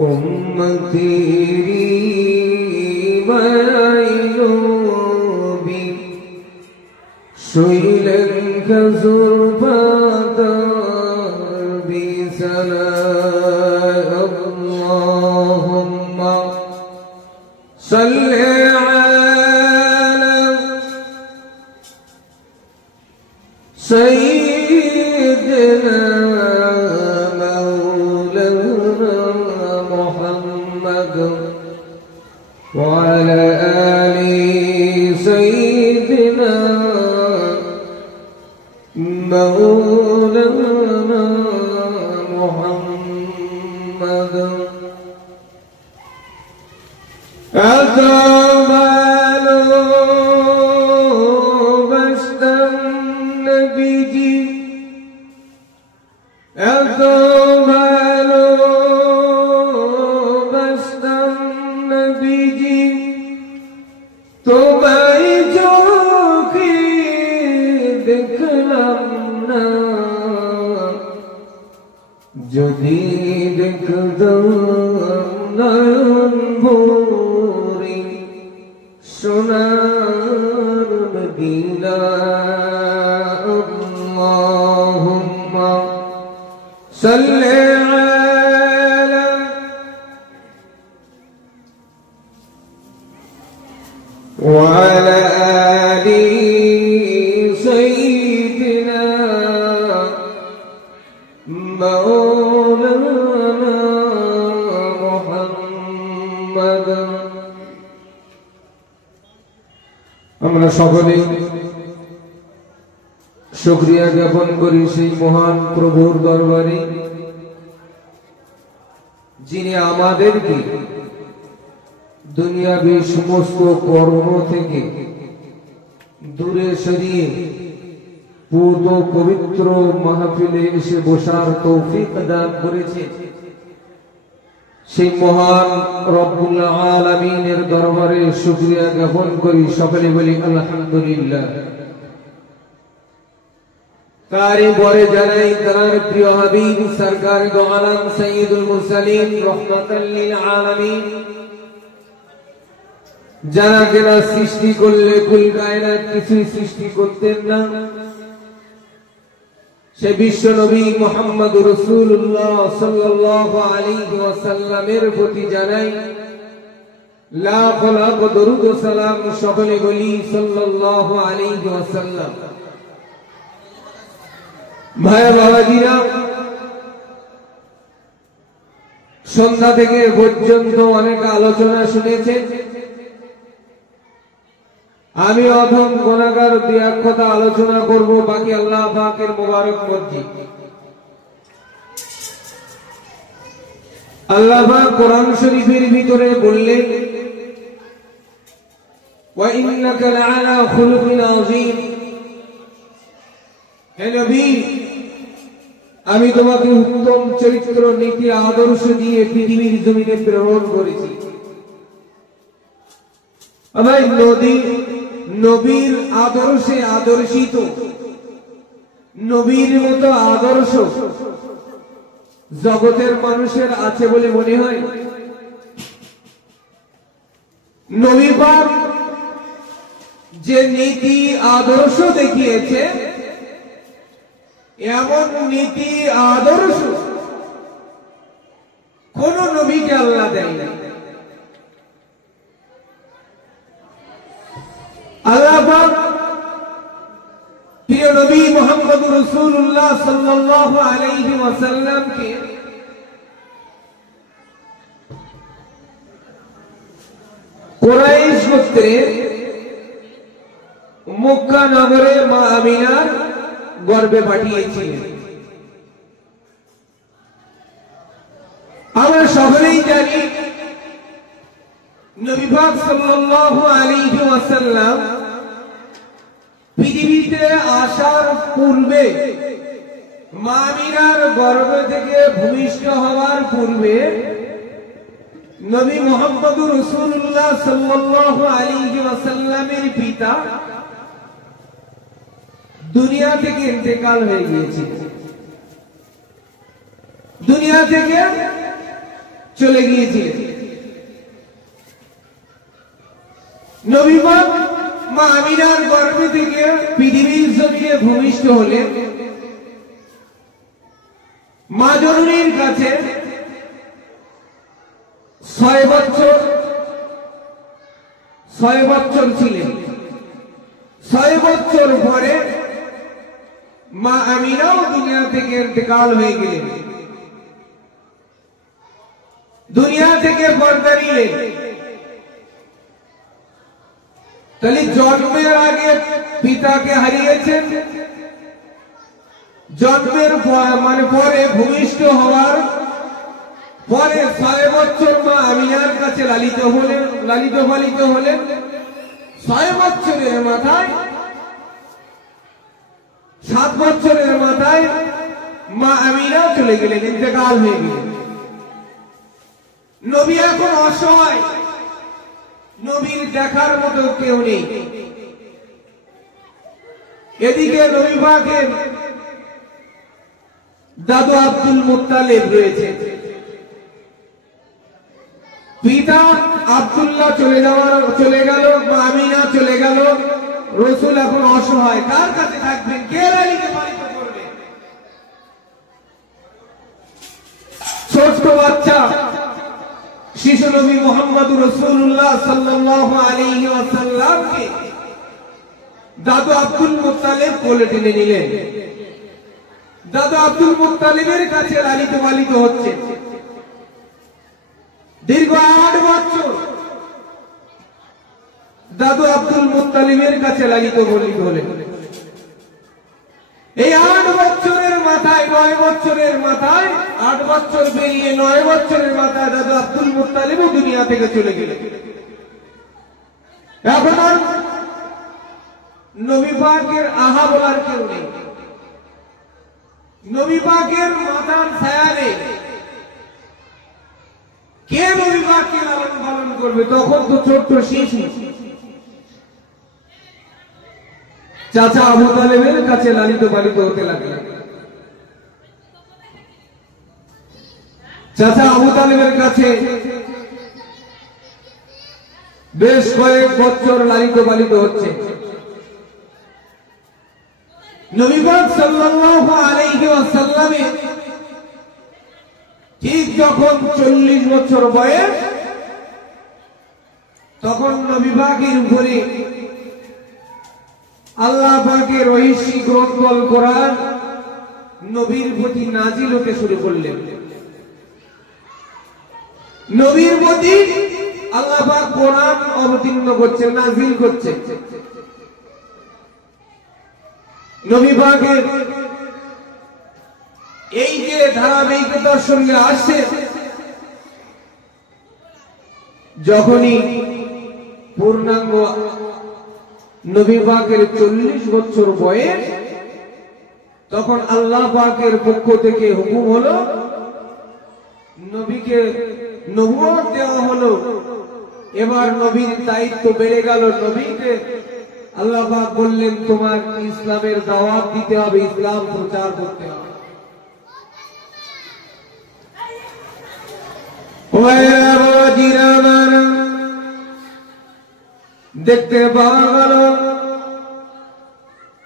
उम्मती मायलूबी शुइलन कज़ुबाता बिसलाम अल्लाहुम्मा सल्ली अला सय्यिदिना وعلى آل سيدنا مولانا محمد أقبلوا بشت النبي তোমায় চোখে দেখলাম না যদি দেখতাম নয়ন ভরে সোনার মদিনা আল্লাহুম্মা সাল্লি وعلى آل سيدنا مولانا محمد আমরা সকলে শুকরিয়া জ্ঞাপন করি সেই মহান প্রভুর দরবারে যিনি আমাদেরকে দুনিয়াবী সমস্ত কর্ম থেকে দূরে সরিয়ে পূর্ব পবিত্র মাহফিলে এসে বসার তৌফিক দান করেছে সেই মহান রব্বুল আলামিনের দরবারে শুকরিয়া জ্ঞাপন করি সকলে বলি আলহামদুলিল্লাহ তারই পরে জানাই তার প্রিয় হাবিব সরকার দো আলম সাইয়্যিদুল মুরসালিন রাহমাতাল লিল আলামিন যারা কিনা সৃষ্টি করলে কুল কায়নাত কিছুই সৃষ্টি করতেন না সে বিশ্ব নবী মুহাম্মদুর রাসূলুল্লাহ সাল্লাল্লাহু আলাইহি ওয়াসাল্লামের প্রতি জানাই লাখ লাখ দরুদ ও সালাম সকলে বলি সাল্লাল্লাহু আলাইহি ওয়াসাল্লাম ভাই বাবাজিরা সন্ধ্যা থেকে পর্যন্ত অনেক আলোচনা শুনেছেন আমি অধম গুনাহগার দুই এক কথা আলোচনা করব বাকি আল্লাহ পাকের মোবারক মর্জি আল্লাহ পাক কোরআন শরীফের ভিতরে বললেন ওয়া ইন্নাকা লাআলা খুলুকিন আযীম হে নবী আমি তোমাকে উত্তম চরিত্র নীতি আদর্শ দিয়ে পৃথিবীর জমিনে প্রেরণ করেছি আমার নবীর আদর্শে আদর্শিত নবীর মতো আদর্শ জগতের মানুষের আছে বলে মনে হয় নবী পাক যে নীতি আদর্শ দেখিয়েছে এমন নীতি আদর্শ কোন নবীকে আল্লাহ দেয়নি আল্লাহ পাক প্রিয় নবী মুহাম্মদুর রাসূলুল্লাহ সাল্লাল্লাহু আলাইহি ওয়াসাল্লামকে কুরাইশ গোত্রের মক্কা নগরে মা আমিনার গর্ভে পাঠিয়েছিলেন আমরা সকলেই জানি নবী পাক সাল্লাল্লাহু আলাইহি ওয়াসাল্লাম পৃথিবীতে আসার পূর্বে মা আমিনার গর্ভ থেকে ভূমিষ্ঠ হওয়ার পূর্বে নবী মুহাম্মদুর রাসূলুল্লাহ সাল্লাল্লাহু আলাইহি ওয়াসাল্লামের পিতা দুনিয়া থেকে ইন্তেকাল হয়ে গিয়েছিল দুনিয়া থেকে চলে গিয়েছিলেন। নবী পাক মা আমিনার গর্ভে থেকে পৃথিবীর জমিনে ভূমিষ্ঠ হলেন। মা জননীর কাছে 6 বছর ছিলেন। 6 বছর পরে মা আমিনাও দুনিয়া থেকে ইন্তেকাল হয়ে গেলেন, দুনিয়া থেকে পর্দা নিলেন। তাহলে জন্মের আগে পিতাকে হারিয়েছেন, জন্মের পরে ভূমিষ্ঠ হওয়ার পরে 6 বছর মা আমিনার কাছে লালিত পালিত হলেন। 6 বছরের মাথায় 7 বছরের মাথায় মা আমিনা চলে গেলেন, ইন্তেকাল হয়ে গেলেন। নবী এখন অসহায়, নবীর দেখার মতো কেউ নেই। এদিকে নবী পাকের দাদু আব্দুল মুত্তালিব রয়েছে। পিতা আব্দুল্লাহ চলে গেল, মা আমিনা চলে গেল। রাসূল এখন অসহায়, কার কাছে থাকবেন? কে লালিত পালিত করবে? ছোট্ট বাচ্চা শিশু নবী মুহাম্মদুর রাসূলুল্লাহ সাল্লাল্লাহু আলাইহি ওয়াসাল্লামকে দাদু আব্দুল মুত্তালিব কোলে টেনে নিলেন। দাদু আব্দুল মুত্তালিবের কাছে লালিত পালিত হচ্ছে দীর্ঘ 8 বছর। দাদু আব্দুল মুত্তালিবের কাছে লালিত পালিত হলেন। এই 8 বছরের মাথায় 9 বছরের মাথায় 8 বছর পেরিয়ে 9 বছরের মাথায় দাদু আব্দুল মুত্তালিবও দুনিয়া থেকে চলে গেলেন। এখন আর নবী পাকের আহা বলার কেউ নেই, নবী পাকের মাথার ছায়া নেই। কে নবী পাককে লালন পালন করবে? তখন তো ছোট্ট শিশু। চাচা আবু তালেবের কাছে লালিত পালিত হতে লাগলেন। চাচা আবু তালেবের কাছে বেশ কয়েক বছর লালিত পালিত হচ্ছে। নবী পাক সাল্লাল্লাহু আলাইহি ওয়াসাল্লামে ঠিক যখন 40 বছর বয়স, তখন নবী পাকের উপরে আল্লাহ পাকের ঐশী গ্রন্থ আল কোরআন নবীর প্রতি নাজিল হতে শুরু করলেন। নবীর প্রতি আল্লাহ পাক কোরআন অবতীর্ণ করছেন, নাজিল করছেন। নবী পাকের এই যে ধারাবাহিকতার সঙ্গে আসছে, যখনই পূর্ণাঙ্গ নবী পাকের 40 বছর বয়স, তখন আল্লাহ পাকের পক্ষ থেকে হুকুম হলো, নবীকে নবুয়ত দেওয়া হলো। এবার নবীর দায়িত্ব বেড়ে গেল। নবীকে আল্লাহ পাক বললেন, তোমার ইসলামের দাওয়াত দিতে হবে, ইসলাম প্রচার করতে হবে। দেখতে পাওয়া গেল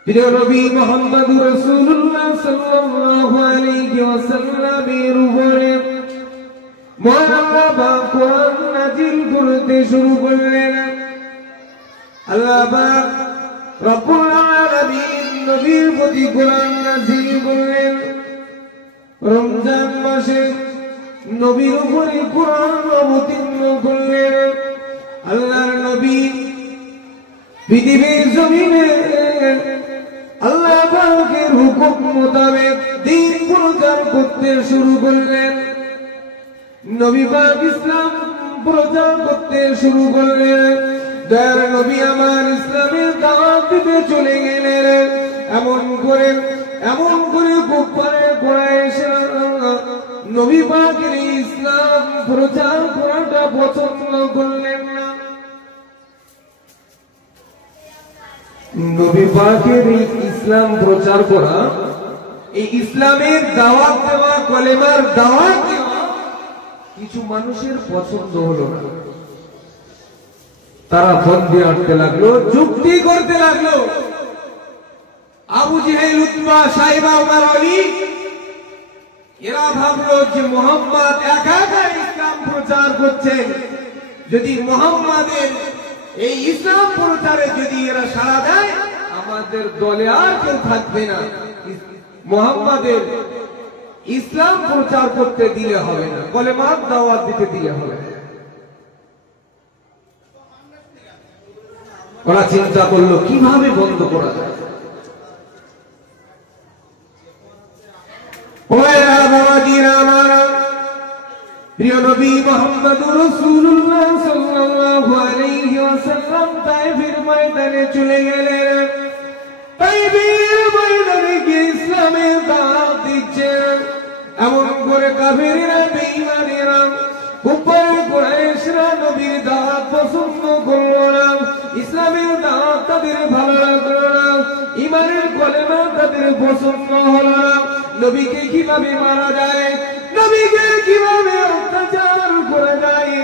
প্রিয় নবী মুহাম্মদুর রাসূলুল্লাহ সাল্লাল্লাহু আলাইহি ওয়াসাল্লামের উপরে মহান আল্লাহ কোরআন নাযিল করতে শুরু করলেন। আল্লাহ পাক রব্বুল আলামিন নবীর প্রতি কোরআন নাযিল করলেন। রমজান মাসে নবীর উপরে কোরআন অবতীর্ণ করলেন। আল্লাহর নবী পৃথিবীর জমিনে আল্লাহ পাকের হুকুম মোতাবেক দ্বীন প্রচার করতে শুরু করলেন। নবী পাক ইসলাম প্রচার করতে শুরু করলেন। দয়ার নবী আমার ইসলামের দাওয়াত দিতে চলে গেলেন। এমন করে কুফারে কুরাইশ নবী পাকের ইসলাম প্রচার করাটা পছন্দ করলেন না। নবী পাকের ইসলাম প্রচার করা, এই ইসলামের দাওয়াত দেওয়া, কলেমার দাওয়াত দেওয়া, কিছু মানুষের পছন্দ হলো না, তারা বন্দী আনতে লাগলো, যুক্তি করতে লাগলো। আবু জেহেল, উতবা, সাইবা, উমর, আলী এরা ভাবলো যে মুহাম্মদ একা একা ইসলাম প্রচার করছেন, যদি মুহাম্মাদের এই ইসলাম প্রচারে যদি এরা সাড়া দেয় আমাদের দলে আর কেউ থাকবে না, মুহাম্মাদের ইসলাম প্রচার করতে দিলে হবে না, কলেমার দাওয়াত দিতে দিলে হবে না। ওরা চিন্তা করলো কিভাবে বন্ধ করা যায়। প্রিয় নবী মুহাম্মদুর রাসূলুল্লাহ সাল্লাল্লাহু আলাইহি ওয়াসাল্লাম তায়েফের ময়দানে চলে গেলেন। তায়েফের ময়দানে গিয়ে ইসলামের দাওয়াত দিচ্ছেন। এমন করে কাফেররা, বেঈমানেরা, কুফার কুরাইশরা নবীর দাওয়াত পছন্দ করলো না, ইসলামের দাওয়াত তাদের ভালো লাগলো না, ঈমানের কলেমা তাদের পছন্দ হলো না। নবীকে কিভাবে মারা যায়, নবীকে কিভাবে অত্যাচার করা যায়,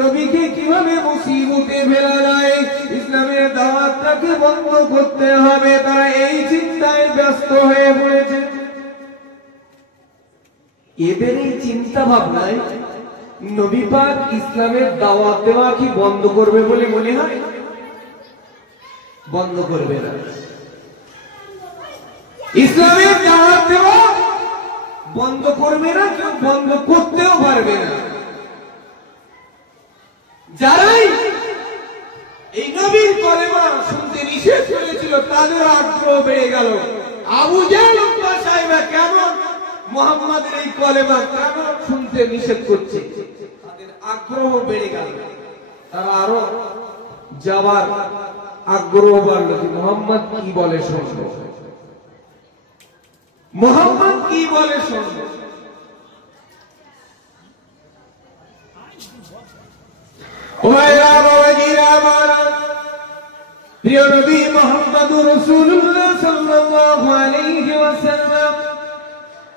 নবীকে কিভাবে মুসিবতে ফেলা যায়, ইসলামের দাওয়াতটাকে বন্ধ করতে হবে, তারা এই চিন্তায় ব্যস্ত হয়ে পড়েছে। এদের এই চিন্তা ভাবনায় নবী পাক ইসলামের দাওয়াত দেওয়া কি বন্ধ করবে বলে মনে হয়? বন্ধ করবে না। ইসলামের দাওয়াত দেওয়া বন্ধ করবে না, কেউ বন্ধ করতেও পারবে না। যারাই এই নবীর কলেমা শুনতে নিষেধ করেছিল তাদের আগ্রহ বেড়ে গেল। আবু জেহেল, উতবা, সাইবা কেমন মুহাম্মাদের এই কলেমা কেন শুনতে নিষেধ করছে, তাদের আগ্রহ বেড়ে গেল। তারা আরো যাবার আগ্রহ বাড়ল যে মুহাম্মদ কি বলে শুনবো, মুহাম্মদ কি বলে শুনবো। প্রিয় নবী মুহাম্মদুর রাসূলুল্লাহ সাল্লাল্লাহু আলাইহি ওয়াসাল্লাম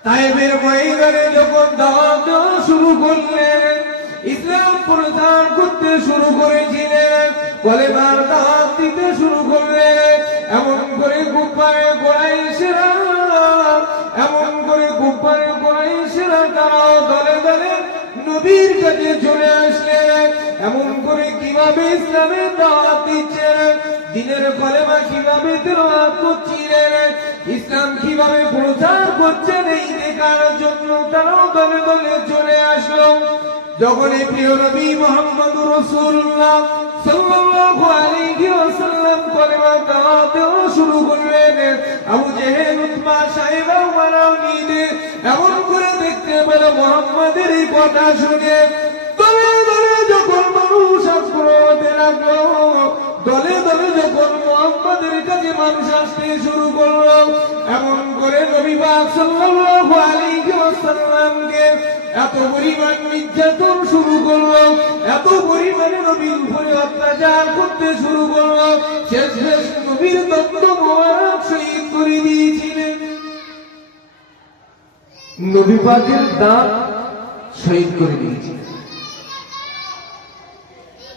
তায়েফের ময়দানে যখন দাওয়াত দেওয়া শুরু করলেন, ইসলাম প্রচার করতে শুরু করেছিলেন, কলেমার দাওয়াত দিতে শুরু করলেন, এমন করে কুফারে কুরাইশরা, এমন করে কুফারে কুরাইশরা তারাও দলে দলে নবীর কাছে চলে আসলেন। এমন করে কিভাবে ইসলামের দাওয়াত দিচ্ছেন, দিনের কলেমা কিভাবে তেলাওয়াত করছিলেন, ইসলাম কিভাবে প্রচার করছেন, এই দেখার জন্য তারাও দলে দলে চলে আসলো। যখন এই প্রিয় নবী মুহাম্মদুর রাসূলুল্লাহ সাল্লাল্লাহু আলাইহি ওয়াসাল্লাম কলেমা দাওয়াত দেওয়া শুরু করলেন, আবু জেহেল, উতবা, সাইবা, উমর, আলী এমন করে দেখতে পেল মুহাম্মাদের এই কথা শুনে দলে দলে যখন মানুষ আগ্রহ হতে লাগলো, দলে দলে যখন মুহাম্মাদের কাছে মানুষ আসতে শুরু করলো, এমন করে নবী পাক সাল্লাল্লাহু আলাইহি ওয়াসাল্লামকে এত পরিমাণ নির্যাতন শুরু করলো, এত পরিমাণে নবীর উপরে অত্যাচার করতে শুরু করলো, শেষ নবীর দন্ত মোবারক শহীদ করে দিয়েছিলেন। নবী পাকের দাঁত শহীদ করে দিয়েছিলেন।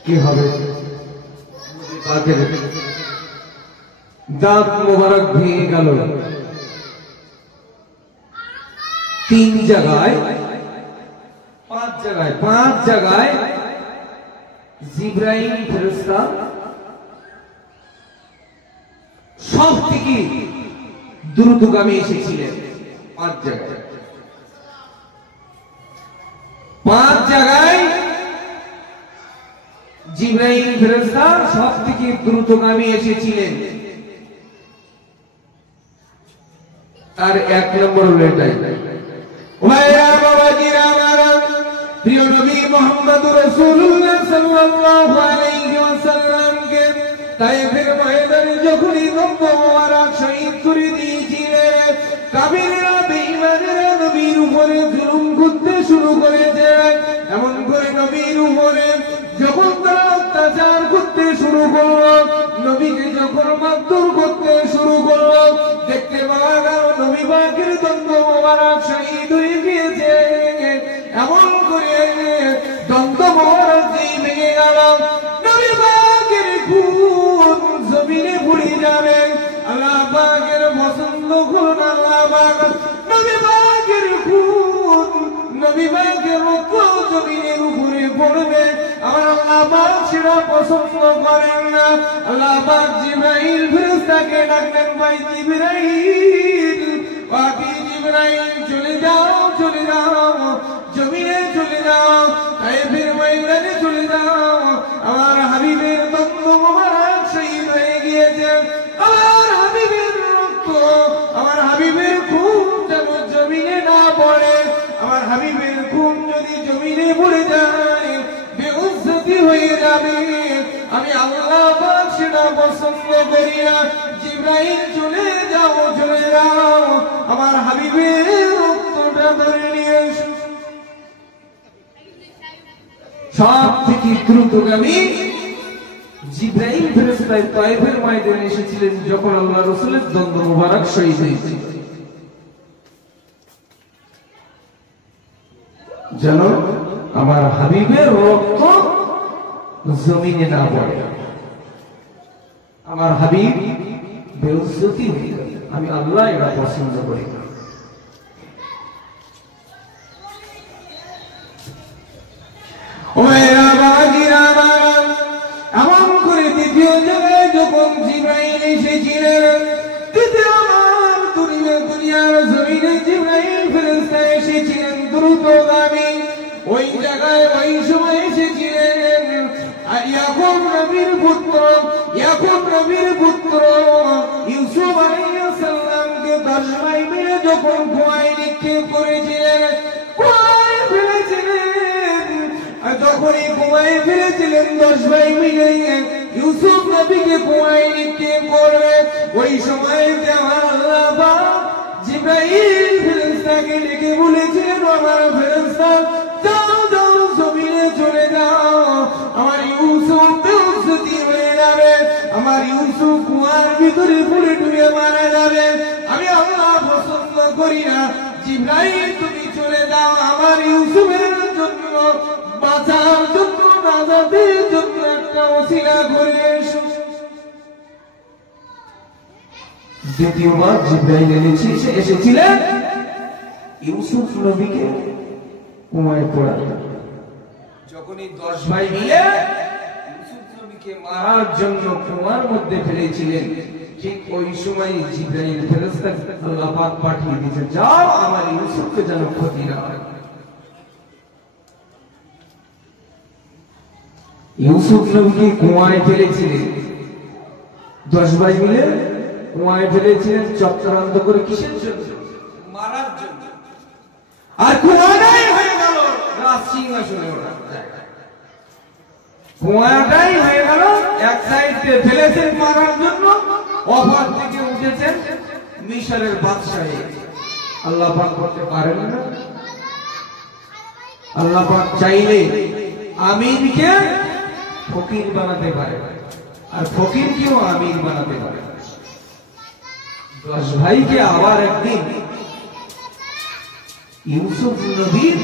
কি হবে? নবী পাকের দাঁত মোবারক ভেঙে গেল। 3 জায়গায় 5 জায়গায় জিবরাইল ফেরেশতা সব থেকে দ্রুতগামী এসেছিলেন। 5 জায়গায় জিবরাইল ফেরেশতা সব থেকে দ্রুতগামী এসেছিলেন। আর 1 নম্বর হলো এটাই, প্রিয় নবী মুহাম্মদুর রাসূলুল্লাহ সাল্লাল্লাহু আলাইহি ওয়াসাল্লামকে তায়েফের ময়দানে যখনই দন্ত মোবারক শহীদ করে দিয়েছিলেন, কাফিররা, বেঈমানেরা নবীর উপরে জুলুম করতে শুরু করেছে। এমন করে নবীর উপরে যখন তারা অত্যাচার করতে শুরু করলো, নবীকে যখন মারধর করতে শুরু করলো, দেখতে পাওয়া গেল নবী পাকের দন্ত মোবারক শহীদ হয়ে গিয়েছে। এমন করে পাক নবী পাকের খুন নবী পাকের রক্ত জমিনের উপরে পড়বে আমার আল্লাহ পাক সেটা পছন্দ করেন না আল্লাহ পাক জিবরাইল ফেরেশতাকে ডাকলেন ভাই জিবরাইল বাকি জিবরাইল চলে যাও জমিনে চলে যাও তায়েফের ময়দানে চলে যাও আমার হাবিবের দন্ত মোবারক শহীদ হয়ে গিয়েছে আমার হাবিবের রক্ত আমার হাবিবের খুন যেন জমিনে না পড়ে আমার হাবিবের খুন যদি জমিনে পড়ে যায় বেউজ্জতি হয়ে যাবে আমি আল্লাহ পাক সেটা পছন্দ করি না জিবরাইল চলে যাও আমার হাবিবের রক্তটা ধরে নিয়ে এসো সব থেকে দ্রুতগামী জিবরাইল ফেরেশতা তায়েফের ময়দানে এসেছিলেন যখন আল্লাহ রাসূলের দন্ত মোবারক শহীদ হয়েছিল যেন আমার হাবিবের রক্ত জমিনে না পড়ে আমার হাবিব বেউজ্জতি হয়ে যাবে আমি আল্লাহ এটা পছন্দ করি না এমন করে দ্বিতীয় জায়গায় যখন জিবরাইল এসেছিলেন তৃতীয়বার দুনিয়ার জমিনে জিবরাইল ফেরেশতা এসেছিলেন দ্রুতগামী ওই জায়গায় ওই সময় এসেছিলেন ইয়াকুব নবীর পুত্র ইউসুফ আলাইহিস সালামকে 10 ভাই মিলে যখন কুয়ায় নিক্ষেপ করেছিলেন যখনই কুয়ায় ফেলেছিলেন 10 ভাই মিলে ইউসুফ নবীকে কুয়ায় নিক্ষেপ করবে ওই সময় আমার আল্লাহ পাক জিবরাইল ফেরেশতাকে ডেকে বলেছিলেন আমার ফেরেশতা যাও জমিনে চলে যাও আমার ইউসুফ বেউজ্জতি হয়ে যাবে আমার ইউসুফ কুয়ার ভিতরে পড়ে ডুবে মারা যাবে আমি আল্লাহ পছন্দ করি না জিবরাইল তুমি চলে যাও আমার ইউসুফের জন্য বাঁচার জন্য নাজাতের জন্য একটা ওসিলা করে এসো দ্বিতীয়বার জিবরাইল এসেছিলেন ইউসুফ নবীকে কুয়ায় পড়াতে যখনই 10 ভাই মিলে ইউসুফ নবীকে মারার জন্য কুয়ার মধ্যে ফেলেছিলেন ঠিক ওই সময় জিবরাইল ফেরেশতা আল্লাহ পাক পাঠিয়ে দিয়েছেন যাও আমার ইউসুফকে যেন ক্ষতি না হয় ইউসুফ নবীকে কুয়ায় ফেলেছিলেন 10 ভাই মিলে কুয়ায় ফেলেছিলেন চক্রান্ত করে কিসের জন্য মারার জন্য আর কুয়াটাই হয়ে গেল রাজ সিংহাসনে ওঠার জায়গা কুয়াটাই হয়ে গেল এক সাইডে ফেলেছেন মারার জন্য অপর থেকে উঠেছেন মিশরের বাদশাহ আল্লাহ পাক করতে পারেন না আল্লাহ পাক চাইলে আমিরকে ফকির বানাতে পারে আর ফকিরকেও আমির বানাতে পারে 10 ভাইকে আবার একদিন ইউসুফ নবীর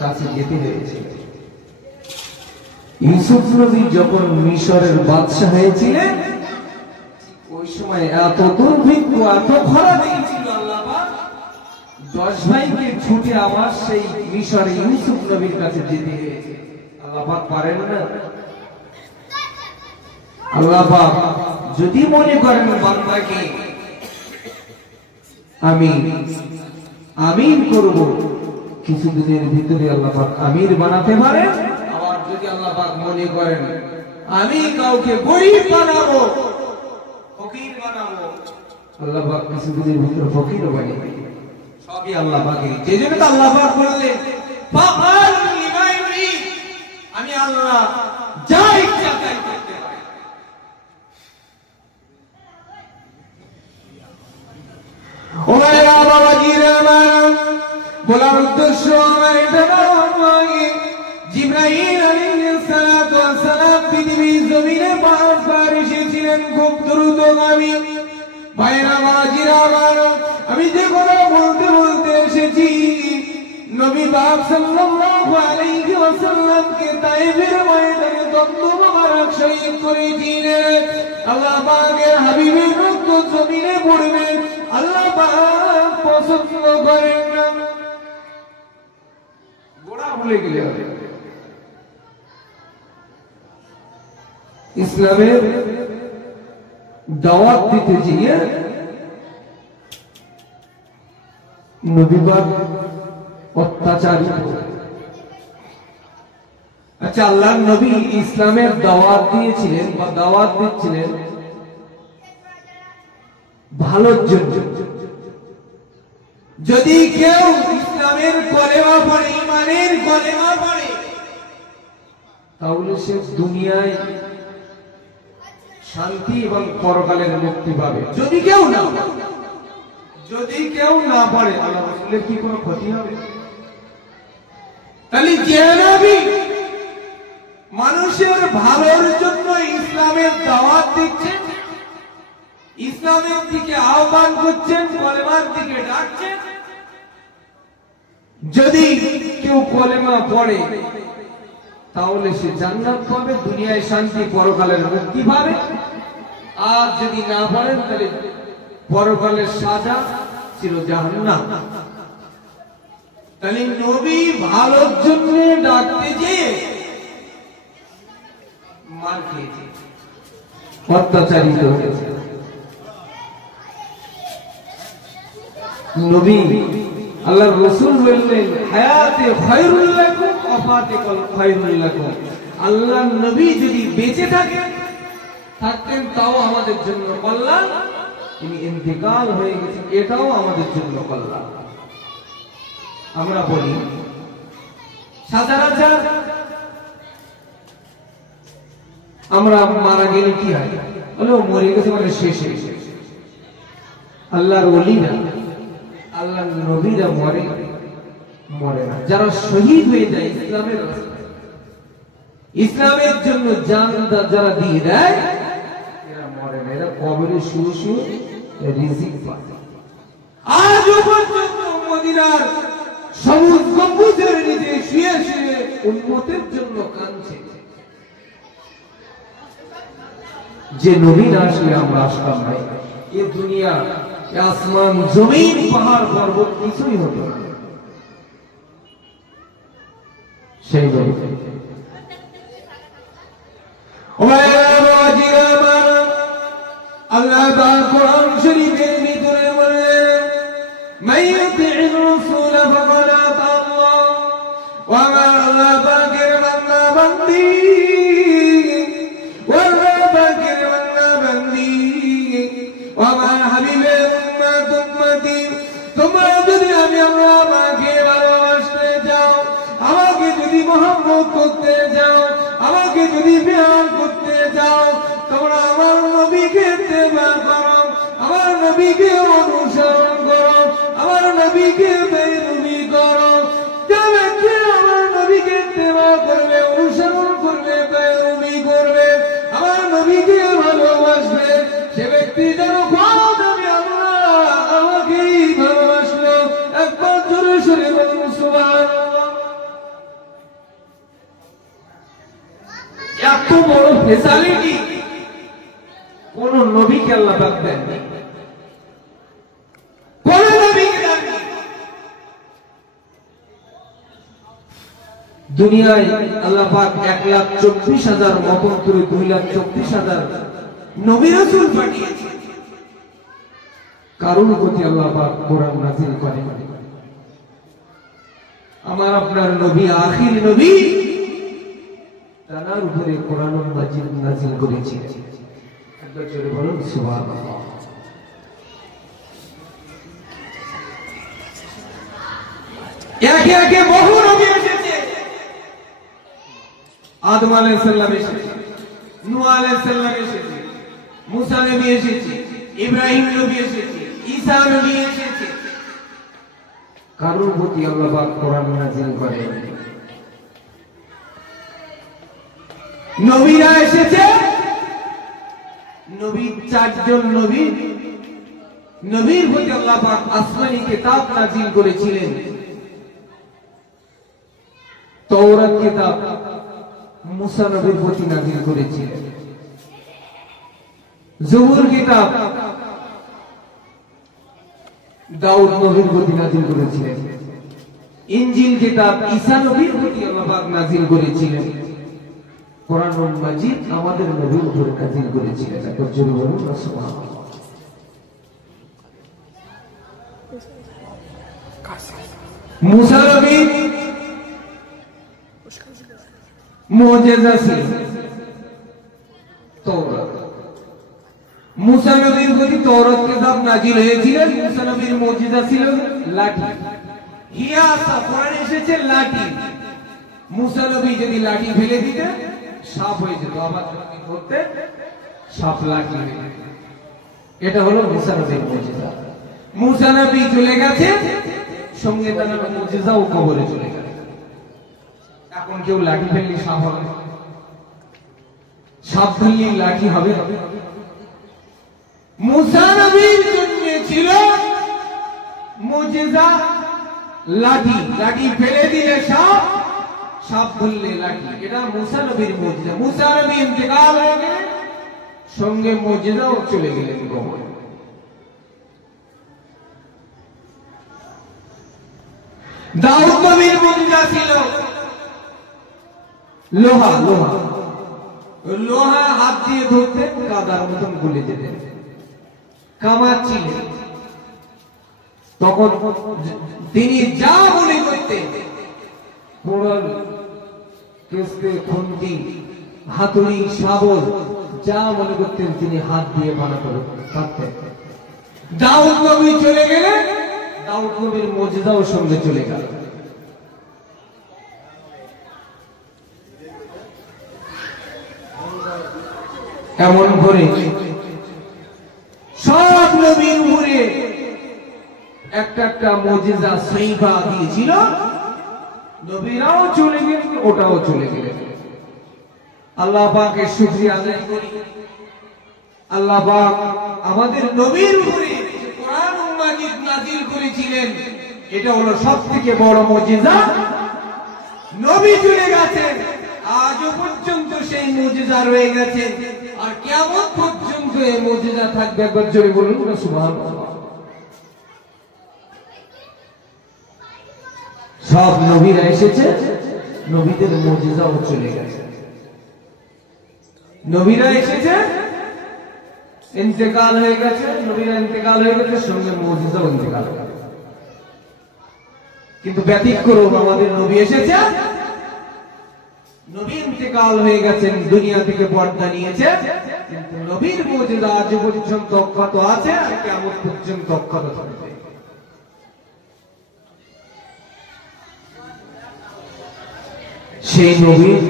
কাছে যেতে হয়েছে ইউসুফ নবী যখন মিশরের বাদশা হয়েছিলেন ওই সময় এত দুর্ভিক্ষ এত খরা দিয়েছিল আল্লাহ পাক 10 ভাইকে ছুটে আবার সেই মিশরে ইউসুফ নবীর কাছে যেতে হয়েছে আল্লাহ পাক পারেন না আল্লাহ পাক যদি মনে করেন বান্দাকে আমি আমির করব কিছুদিনের ভিতরে আল্লাহ পাক আমির বানাতে পারেন আবার যদি আল্লাহ পাক মনে করেন আমি কাউকে গরীব বানাবো ফকির বানাবো আল্লাহ পাক কিছুদিনের ভিতরে ফকিরও বানিয়ে দিবেন সবই আল্লাহ পাকের যেজন্য তো আল্লাহ পাক বললেন ফাআল লিমা ইউরিদ আমি আল্লাহ যা ইচ্ছা তাই করতে পারি ওরা বাবা জিরামান বলার উদ্দেশ্য আমার এটা নয় জিবরাইল আলাইহিস সালাতু ওয়াস সালাম পৃথিবীর জমিনে বারবার এসেছিলেন খুব দ্রুতগামী ভাইরা বাবা জিরামান আমি যে কথা বলতে এসেছি নবী পাক সাল্লাল্লাহু আলাইহি ওয়াসাল্লামকে তায়েফের ময়দানে দন্ত মোবারক শহীদ করেছিলেন আল্লাহ পাকের হাবিবের রক্ত জমিনে পড়বে আল্লাহ পাক পছন্দ করেন না। গোড়া ভুলে গেলে হবে। ইসলামের দাওয়াত দিতে গিয়ে নবী পাক অত্যাচারিত। আচ্ছা, আল্লাহর নবী ইসলামের দাওয়াত দিয়েছিলেন বা দাওয়াত দিচ্ছিলেন ভালোর জন্য। যদি কেউ ইসলামের কলেমা পড়ে, ঈমানের কলেমা পড়ে, তাহলে সে দুনিয়ায় শান্তি এবং পরকালের মুক্তি পাবে। যদি কেউ না পড়ে, আল্লাহ রাসূলের কি কোনো ক্ষতি হবে? তাহলে যে নবী মানুষের ভালোর জন্য ইসলামের দাওয়াত দিচ্ছেন, ইসলামের দিকে আহ্বান করছেন, কলেমার দিকে ডাকছেন, যদি কেউ কলেমা পড়ে তাহলে সে জান্নাত পাবে, দুনিয়ায় শান্তি, পরকালের মুক্তি পাবে। আর যদি না পড়েন তাহলে পরকালের সাজা ছিল জাহান্নাম। তাহলে নবী ভালোর জন্য ডাকতে যেয়ে মার খেয়েছে, অত্যাচারিত হয়েছে। নবী আল্লাহর রাসূল বললেন, হায়াতে খায়রুল লাকুম ওয়াফাতে খায়রুল লাকুম। আল্লাহর নবী যদি বেঁচে থাকেন তাও আমাদের জন্য কল্যাণ, তিনি ইন্তেকাল হয়ে গেছেন এটাও আমাদের জন্য কল্যাণ। আমরা বলি সচরাচর আমরা মারা গেলে কি হয়, বলে ও মরে গেছে মানে শেষে। আল্লাহর ওলিরা, আল্লাহর নবীরা মরে না। যারা শহীদ হয়ে যায় ইসলামের রাস্তায়, ইসলামের জন্য জান যারা দিয়ে দেয়, এরা মরে না, এরা কবরে শুয়ে রিজিক পায়। আজও পর্যন্ত মদিনার সবুজ গম্বুজের নিচে শুয়ে শুয়ে উম্মতের জন্য কাঁদছে। যে নবী না আসলে আমরা আসতাম না। এ দুনিয়া, আসমান, জমিন, পাহাড়, পর্বত কিছুই হতো না। সেই নবী আল্লাহ পাক কোরআন শরীফের ভিতরে বলেন, মাইয়ুতি'র রাসূল ফাকাদ আতা আল্লাহ ওয়া মা আল্লাহ পাকের বান্দা বান্দি তোমরা যদি আমি আমাকে ভালোবাসতে যাও, আমাকে যদি মহব্বত করতে যাও, আমাকে যদি প্রেম করতে যাও, তোমরা আমার নবীকে ইত্তেবা করো, আমার নবীকে অনুসরণ করো, আমার নবীকে বেরুবি করো। যে ব্যক্তি আমার নবীকে ইত্তেবা করবে, অনুসরণ করবে, বেরুবি করবে, আমার নবীকে ভালোবাসবে, সে ব্যক্তি যেন এত বড় ফেসালিটি কোন নবীকে আল্লাহ পাক দেননি, কোন নবীকে দেননি। দুনিয়ায় আল্লাহ পাক 1,24,000 মতন করে 2,34,000 নবী রাসূল পাঠিয়েছেন। কারণ প্রতি আল্লাহ পাক কোরআন নাযিল করেন। আমার আপনার নবী আখির নবী, তার উপরে কোরআন মাজিদ নাযিল করেছে। একবার জোরে বলুন সুবহানাল্লাহ। একে একে বহু নবী এসেছে। আদম আলাইহিস সালাম এসেছে, নূহ আলাইহিস সালাম এসেছে, মুসা নবী এসেছে, ইব্রাহিম নবী এসেছে, ঈসা নবী এসেছে। কারোর প্রতি আল্লাহ পাক কোরআন নাযিল করেন। নবীরা এসেছে, নবী 4 জন নবী, নবীর প্রতি আল্লাহ পাক আসমানী কিতাব নাযিল করেছিলেন। তাওরাত কিতাব মুসা নবীর প্রতি নাযিল করেছিলেন, জবুর কিতাব দাউদ নবীর প্রতি নাযিল করেছিলেন। ইনজিল কিতাব ঈসা নবীর প্রতি আল্লাহ পাক নাযিল করেছিলেন। কোরআনুল মাজিদ আমাদের নবীর উপর নাযিল করেছিলেন। একবার জোরে বলুন সুবহানাল্লাহ। মুসা নবীর মুজিজা ছিল তাওরাত। মুসা নবীর প্রতি তাওরাত কিতাব নাযিল হয়েছিল। মুসা নবীর মুজিজা ছিল লাঠি। হিয়াসা কোরআনে এসেছে লাঠি। মুসা নবী যদি লাঠি ফেলে দিতেন সাপ হয়ে যেত, আবার যদি করতে সাপ লাঠি হয়ে যেত। এটা হলো মুসা নবীর মুজিজা। মুসা নবী চলে গেছে, সঙ্গে তার মুজিজাও কবরে চলে গেল। এখন কেউ লাঠি ফেললে সাপ হবে? সাপ ফেললে লাঠি হবে? মুসা নবীর জন্য ছিল মুজিজা লাঠি। লাঠি ফেলে দিলে সাপ, সাপ ধরলে লাঠি। এটা মুসা নবীর মুজিজা। মুসা নবী ইন্তেকাল হয়ে গেলে সঙ্গে মুজিজাও চলে গেলেন কবরে। দাউদ নবীর মুজিজা ছিল লোহা। লোহা লোহা হাত দিয়ে ধরতেন, কাদার মতন গলে যেতেন। কামাচ্ছিলেন, তখন তিনি যা মনে করতেন, কোড়াল, কেস্তে, খুন্তি, হাতুড়ি, শাবল যা মনে করতেন তিনি হাত দিয়ে বানাতে পারতেন। দাউদ নবী চলে গেলেন, দাউদ নবীর মুজিজাও সঙ্গে চলে গেল। এমন করে সব নবীর উপরে একটা একটা মুজিজা সাইবা দিয়েছিল। নবীরাও চলে গেলেন, ওটাও চলে গেলেন। আল্লাহ পাকের শুকরিয়া আদায় করি। আল্লাহ পাক আমাদের নবীর উপরে কোরআন মাজিদ নাযিল করেছিলেন, এটা হলো সবথেকে বড় মুজিজা। নবী চলে গেছেন, আজও পর্যন্ত সেই মুজিজা রয়ে গেছে, আর কিয়ামত পর্যন্ত এই মুজিজা থাকবে। একবার জোরে বলুন সুবহানাল্লাহ। সব নবীরা এসেছে, নবীদের মুজিজাও চলে গেছে। নবীরা এসেছে, ইন্তেকাল হয়ে গেছে, নবীরা ইন্তেকাল হয়ে গেছে, সঙ্গে মুজিজাও ইন্তেকাল হয়ে গেছে। কিন্তু ব্যতিক্রম আমাদের নবী এসেছে, নবী ইন্তেকাল হয়ে গেছেন, দুনিয়া থেকে পর্দা নিয়েছে, কিন্তু নবীর মুজিজা আজ পর্যন্ত অক্ষত আছে, আর কিয়ামত পর্যন্ত অক্ষত থাকবে। সেই নবীর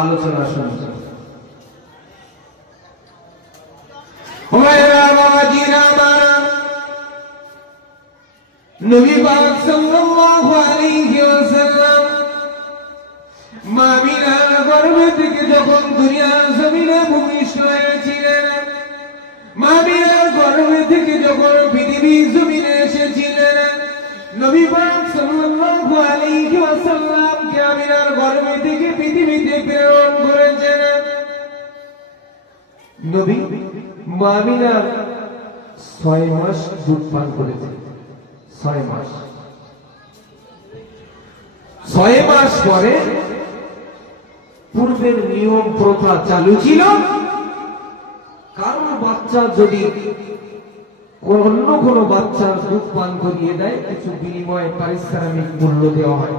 আলোচনা শুনছেন। নবী পাক সাল্লাল্লাহু আলাইহি ওয়াসাল্লাম মা আমিনার গর্ভ থেকে যখন দুনিয়ার জমিনে ভূমিষ্ঠ হয়েছিলেন, মা আমিনার গর্ভ থেকে যখন পৃথিবীর জমিনে এসেছিলেন, নবী পাক সাল্লাল্লাহু আলাইহি ওয়াসাল্লামকে আমিনার গর্ভ থেকে পৃথিবীতে প্রেরণ করেছেন। নবী মা আমিনার 6 মাস দুধ পান করেছেন। 6 মাস। 6 মাস পরে পূর্বের নিয়ম প্রথা চালু ছিল, কারণ বাচ্চা যদি অন্য কোনো বাচ্চার দুধ পান করিয়ে দেয়, কিছু বিনিময়ে পারিশ্রমিক মূল্য দেওয়া হয়।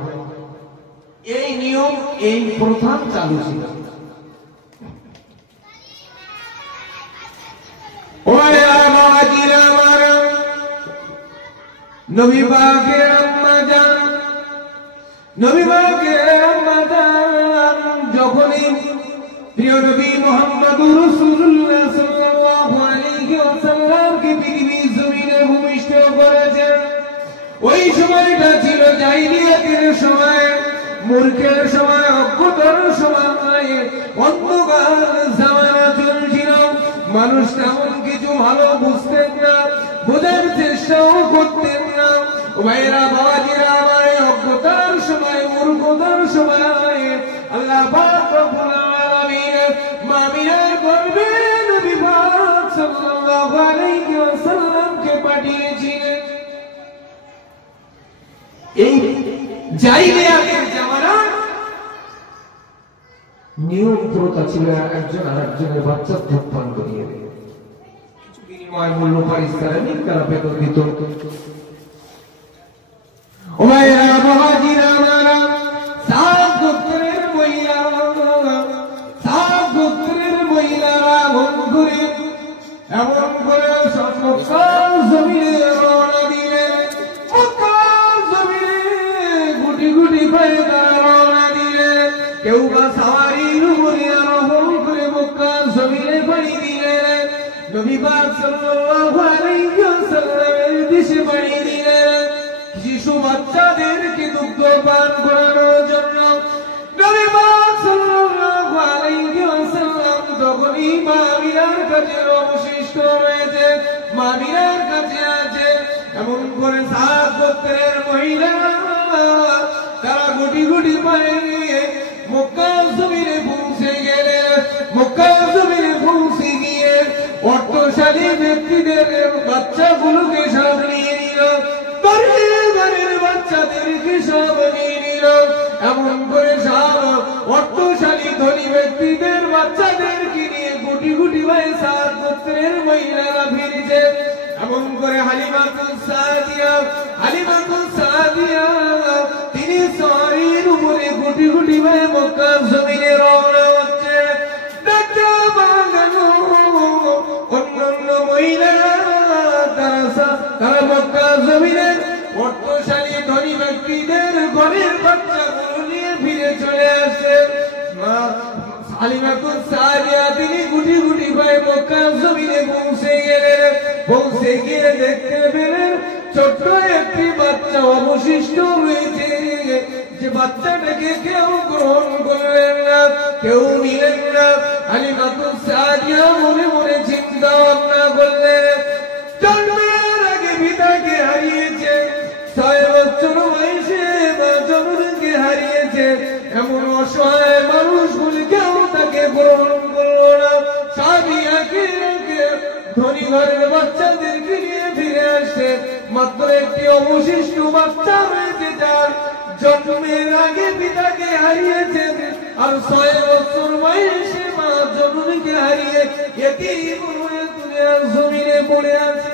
এই নিয়ম, এই প্রথা চালু ছিল। নবী পাকের আম্মা জান, নবী পাকের আম্মা জান যখনই প্রিয় নবী মুহাম্মদুর রাসূলুল্লাহ সাল্লাল্লাহু আলাইহি ওয়াসাল্লামকে পৃথিবীর জমিনে ভূমিষ্ঠ করেছেন, ওই সময়টা ছিল জাহিলিয়াতের সময়, মূর্খের সময়, অজ্ঞতার সময়, অন্ধকার জামানা চলছিল। মানুষ তেমন কিছু ভালো বুঝতেন না, বোঝার চেষ্টাও করতেন না। ভাইরা বাবাজিরা আমার, অজ্ঞতার সময়, মূর্খতার সময় আল্লাহ পাক রব্বুল আলামিন মা আমিনার গর্ভে নবী পাক সাল্লাল্লাহু আলাইহি ওয়াসাল্লামকে পাঠিয়েছিলেন। জাহিলিয়াতের জামানায় নিয়ম প্রথা ছিল একজন আরেকজনের বাচ্চা ধূমপান করিয়ে দেয়, কিছু বিনিময় মূল্য পারিশ্রমিক তারা বেতন দিত। ও ভাইরা বাবাজিরা আমারা, সাত গোত্রের মহিলারা এমন করে মক্কার জমিনে রওনা দিলেন। মক্কার জমিনে গুটি গুটি পায়ে তারা রওনা দিলেন। কেউ বা সাওয়ারির উপরে আরোহণ করে মক্কার জমিনে পাড়ি দিলেন। নবী পাক সাল্লাল্লাহু আলাইহি ওয়াসাল্লামের দেশে পাড়ি দিলেন শিশু বাচ্চাদেরকে দুগ্ধ পান করানোর জন্য। নবী পাক সাল্লাল্লাহু আলাইহি ওয়াসাল্লাম তখনই মা আমিনার কাছে অবশিষ্ট রয়েছে, মা আমিনার কাছে আছে। এমন করে সাত গোত্রের মহিলা তারা গুটি গুটি পায়ে মক্কার জমিনে পৌঁছে গেলেন। মক্কার জমিনে পৌঁছে গিয়ে অর্থশালী ব্যক্তিদের বাচ্চাগুলোকে সব নিয়ে নিল, বাড়ির বাচ্চাদেরকে সব নিয়ে নিল। এমন করে সব অর্থশালী ধনী ব্যক্তিদের বাচ্চাদেরকে নিয়ে গুটি গুটি ভাই সাত গোত্রের মহিলারা ফিরেছে। এমন করে হালিমাতুস সাদিয়া তিনি সওয়ারির উপরে গুটি গুটি ভাই মক্কার জমিনে রওনা হচ্ছে। দেখতে পাবেন অন্যান্য মহিলারা তারা মক্কার জমিনে অর্থশালী ধনী ব্যক্তিদের ঘরের বাচ্চাগুলো নিয়ে ফিরে চলে আসে। হালিমাতুস সাদিয়া তিনি গুটি গুটি ভাই মক্কার জমিনে পৌঁছে গেলেন। পৌঁছে গিয়ে দেখতে পেলেন ছোট্ট একটি বাচ্চা অবশিষ্ট রয়েছে, যে বাচ্চাটাকে কেউ গ্রহণ করলেন না, কেউ নিলেন না। হালিমাতুস সাদিয়া মনে মনে চিন্তা ভাবনা করলেন, জন্মের আগে পিতাকে হারিয়েছে, 6 বছর বয়সে মা জননীকে হারিয়েছে। এমন অসহায় মানুষ বলে কেউ তাকে গ্রহণ করলো না। সাদিয়াকে ধনী ঘরের বাচ্চাদেরকে নিয়ে ফিরে আসছে। মাত্র একটি অবশিষ্ট বাচ্চা রয়েছে, যার জন্মের আগে পিতাকে হারিয়েছে আর 6 বছর বয়সে মা জননীকে হারিয়ে এতিম হয়ে দুনিয়ার জমিনে পড়ে আছে।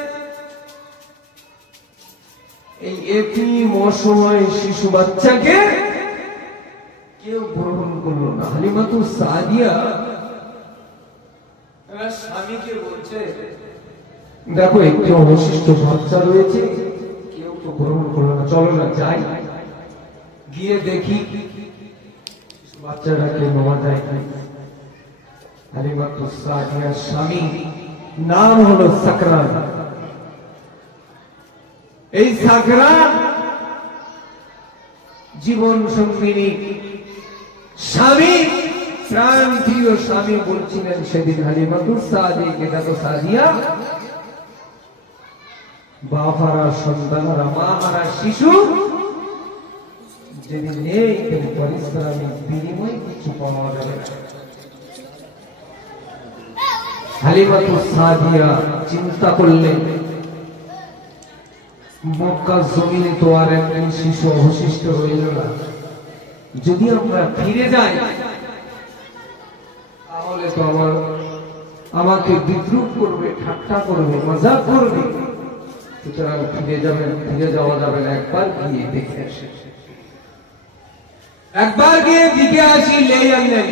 এই এতিম অসহায় শিশু বাচ্চাকে কেউ গ্রহণ করলো না। হালিমাতুস সাদিয়া স্বামীকে বলছে, দেখো একটি অবশিষ্ট বাচ্চা রয়েছে, কেউ তো গ্রহণ করলো না, চলো না যাই, গিয়ে দেখি বাচ্চাটাকে নেওয়া যায়। হালিমাতুস সাদিয়ার স্বামী নাম হলো সাকরান। এই সাকরান জীবন সঙ্গিনী স্বামী, প্রাণ প্রিয় স্বামী বলছিলেন সেদিন হালিমাতুস সাদিয়াকে, দেখো সাদিয়া, বাবারা সন্তানরা মা হারা শিশু যেদিন নেই তিনি পারিশ্রমিক বিনিময় কিছু পাওয়া যাবে না। হালিমাতুস সাদিয়া চিন্তা করলেন, মক্কা জমিনে তো আর একজন শিশু অবশিষ্ট রইল না, যদি আমরা ফিরে যাই তাহলে তো আমাকে বিদ্রুপ করবে, ঠাট্টা করবে, মজাক করবে। সুতরাং ফিরে যাওয়া যাবে না, একবার গিয়ে দেখে আসি, একবার গিয়ে দিকে আসি। লেই আনলেন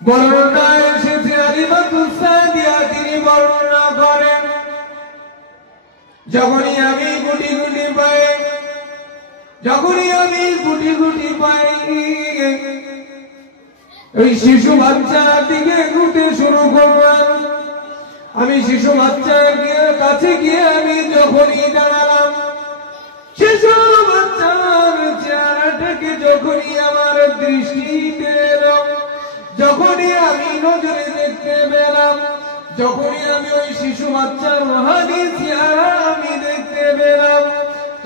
বর্ণনা এসেছে, হালিমাতুস সাদিয়া তিনি বর্ণনা করেন, যখনই আমি গুটি গুটি পাই ওই শিশু বাচ্চার দিকে ঘুরতে শুরু করলাম। আমি শিশু বাচ্চার কাছে গিয়ে আমি যখনই দাঁড়ালাম, শিশু বাচ্চার চেহারাটাকে যখনই আমার দৃষ্টিতে এলো, যখনই আমি নজরে দেখতে পেলাম, যখনই আমি ওই শিশু বাচ্চার রোহানি চেহারা আমি দেখতে পেলাম,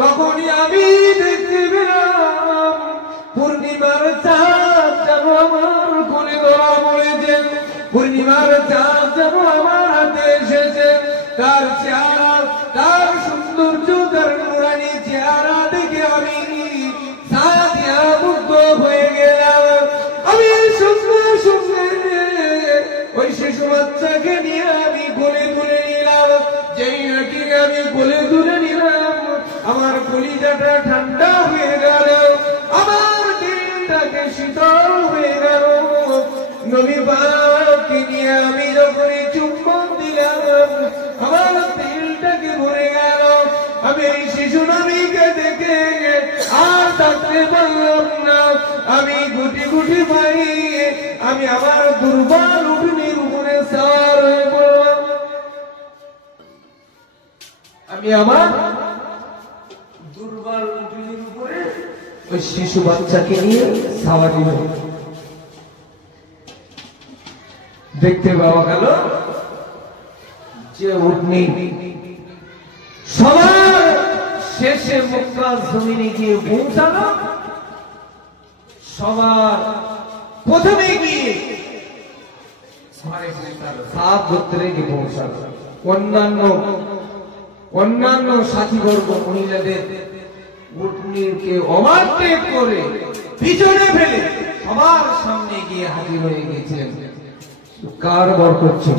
তখনই আমি দেখতে পেলাম পূর্ণিমার চাঁদ যেন আমার কোলে ধরা পড়েছে। পূর্ণিমার চাঁদ তার চেহারা, তার সৌন্দর্য, তার নুরানি চেহারা দেখে আমি সাদিয়া মুগ্ধ হয়ে গেলাম। আমি সঙ্গে সঙ্গে ওই শিশু বাচ্চাকে নিয়ে আমি কোলে তুলে নিলাম। যেই নাকি আমি কোলে তুলে নিলাম, আমার কলিজাটা ঠান্ডা হয়ে গেল, আমার দিলটাকে শীতল হয়ে গেল। নবী পাককে নিয়ে আমি যখনই চুম্বন দিলাম, আমার দিলটাকে ভরে গেল। আমি এই শিশু নবীকে দেখে আর থাকতে পারলাম না। আমি গুটি গুটি পাই, আমি আমার দুর্বল উঠনির উপরে সার হয়ে পড়লাম। আমি আমার দুর্বল উঠনির উপরে ওই শিশু বাচ্চাকে নিয়ে সাওয়ারি হই। দেখতে পাওয়া গেল যে উঠনি সবার শেষে মক্কা জমিনে গিয়ে পৌঁছালো, সবার প্রথমে গিয়ে সাত গোত্রে গিয়ে পৌঁছালো। অন্যান্য সাথীবর্গ মহিলাদের উটনিকে ওভারটেক করে পিছনে ফেলে সবার সামনে গিয়ে হাজির হয়ে গিয়েছিলেন। কার বরকত ছিল?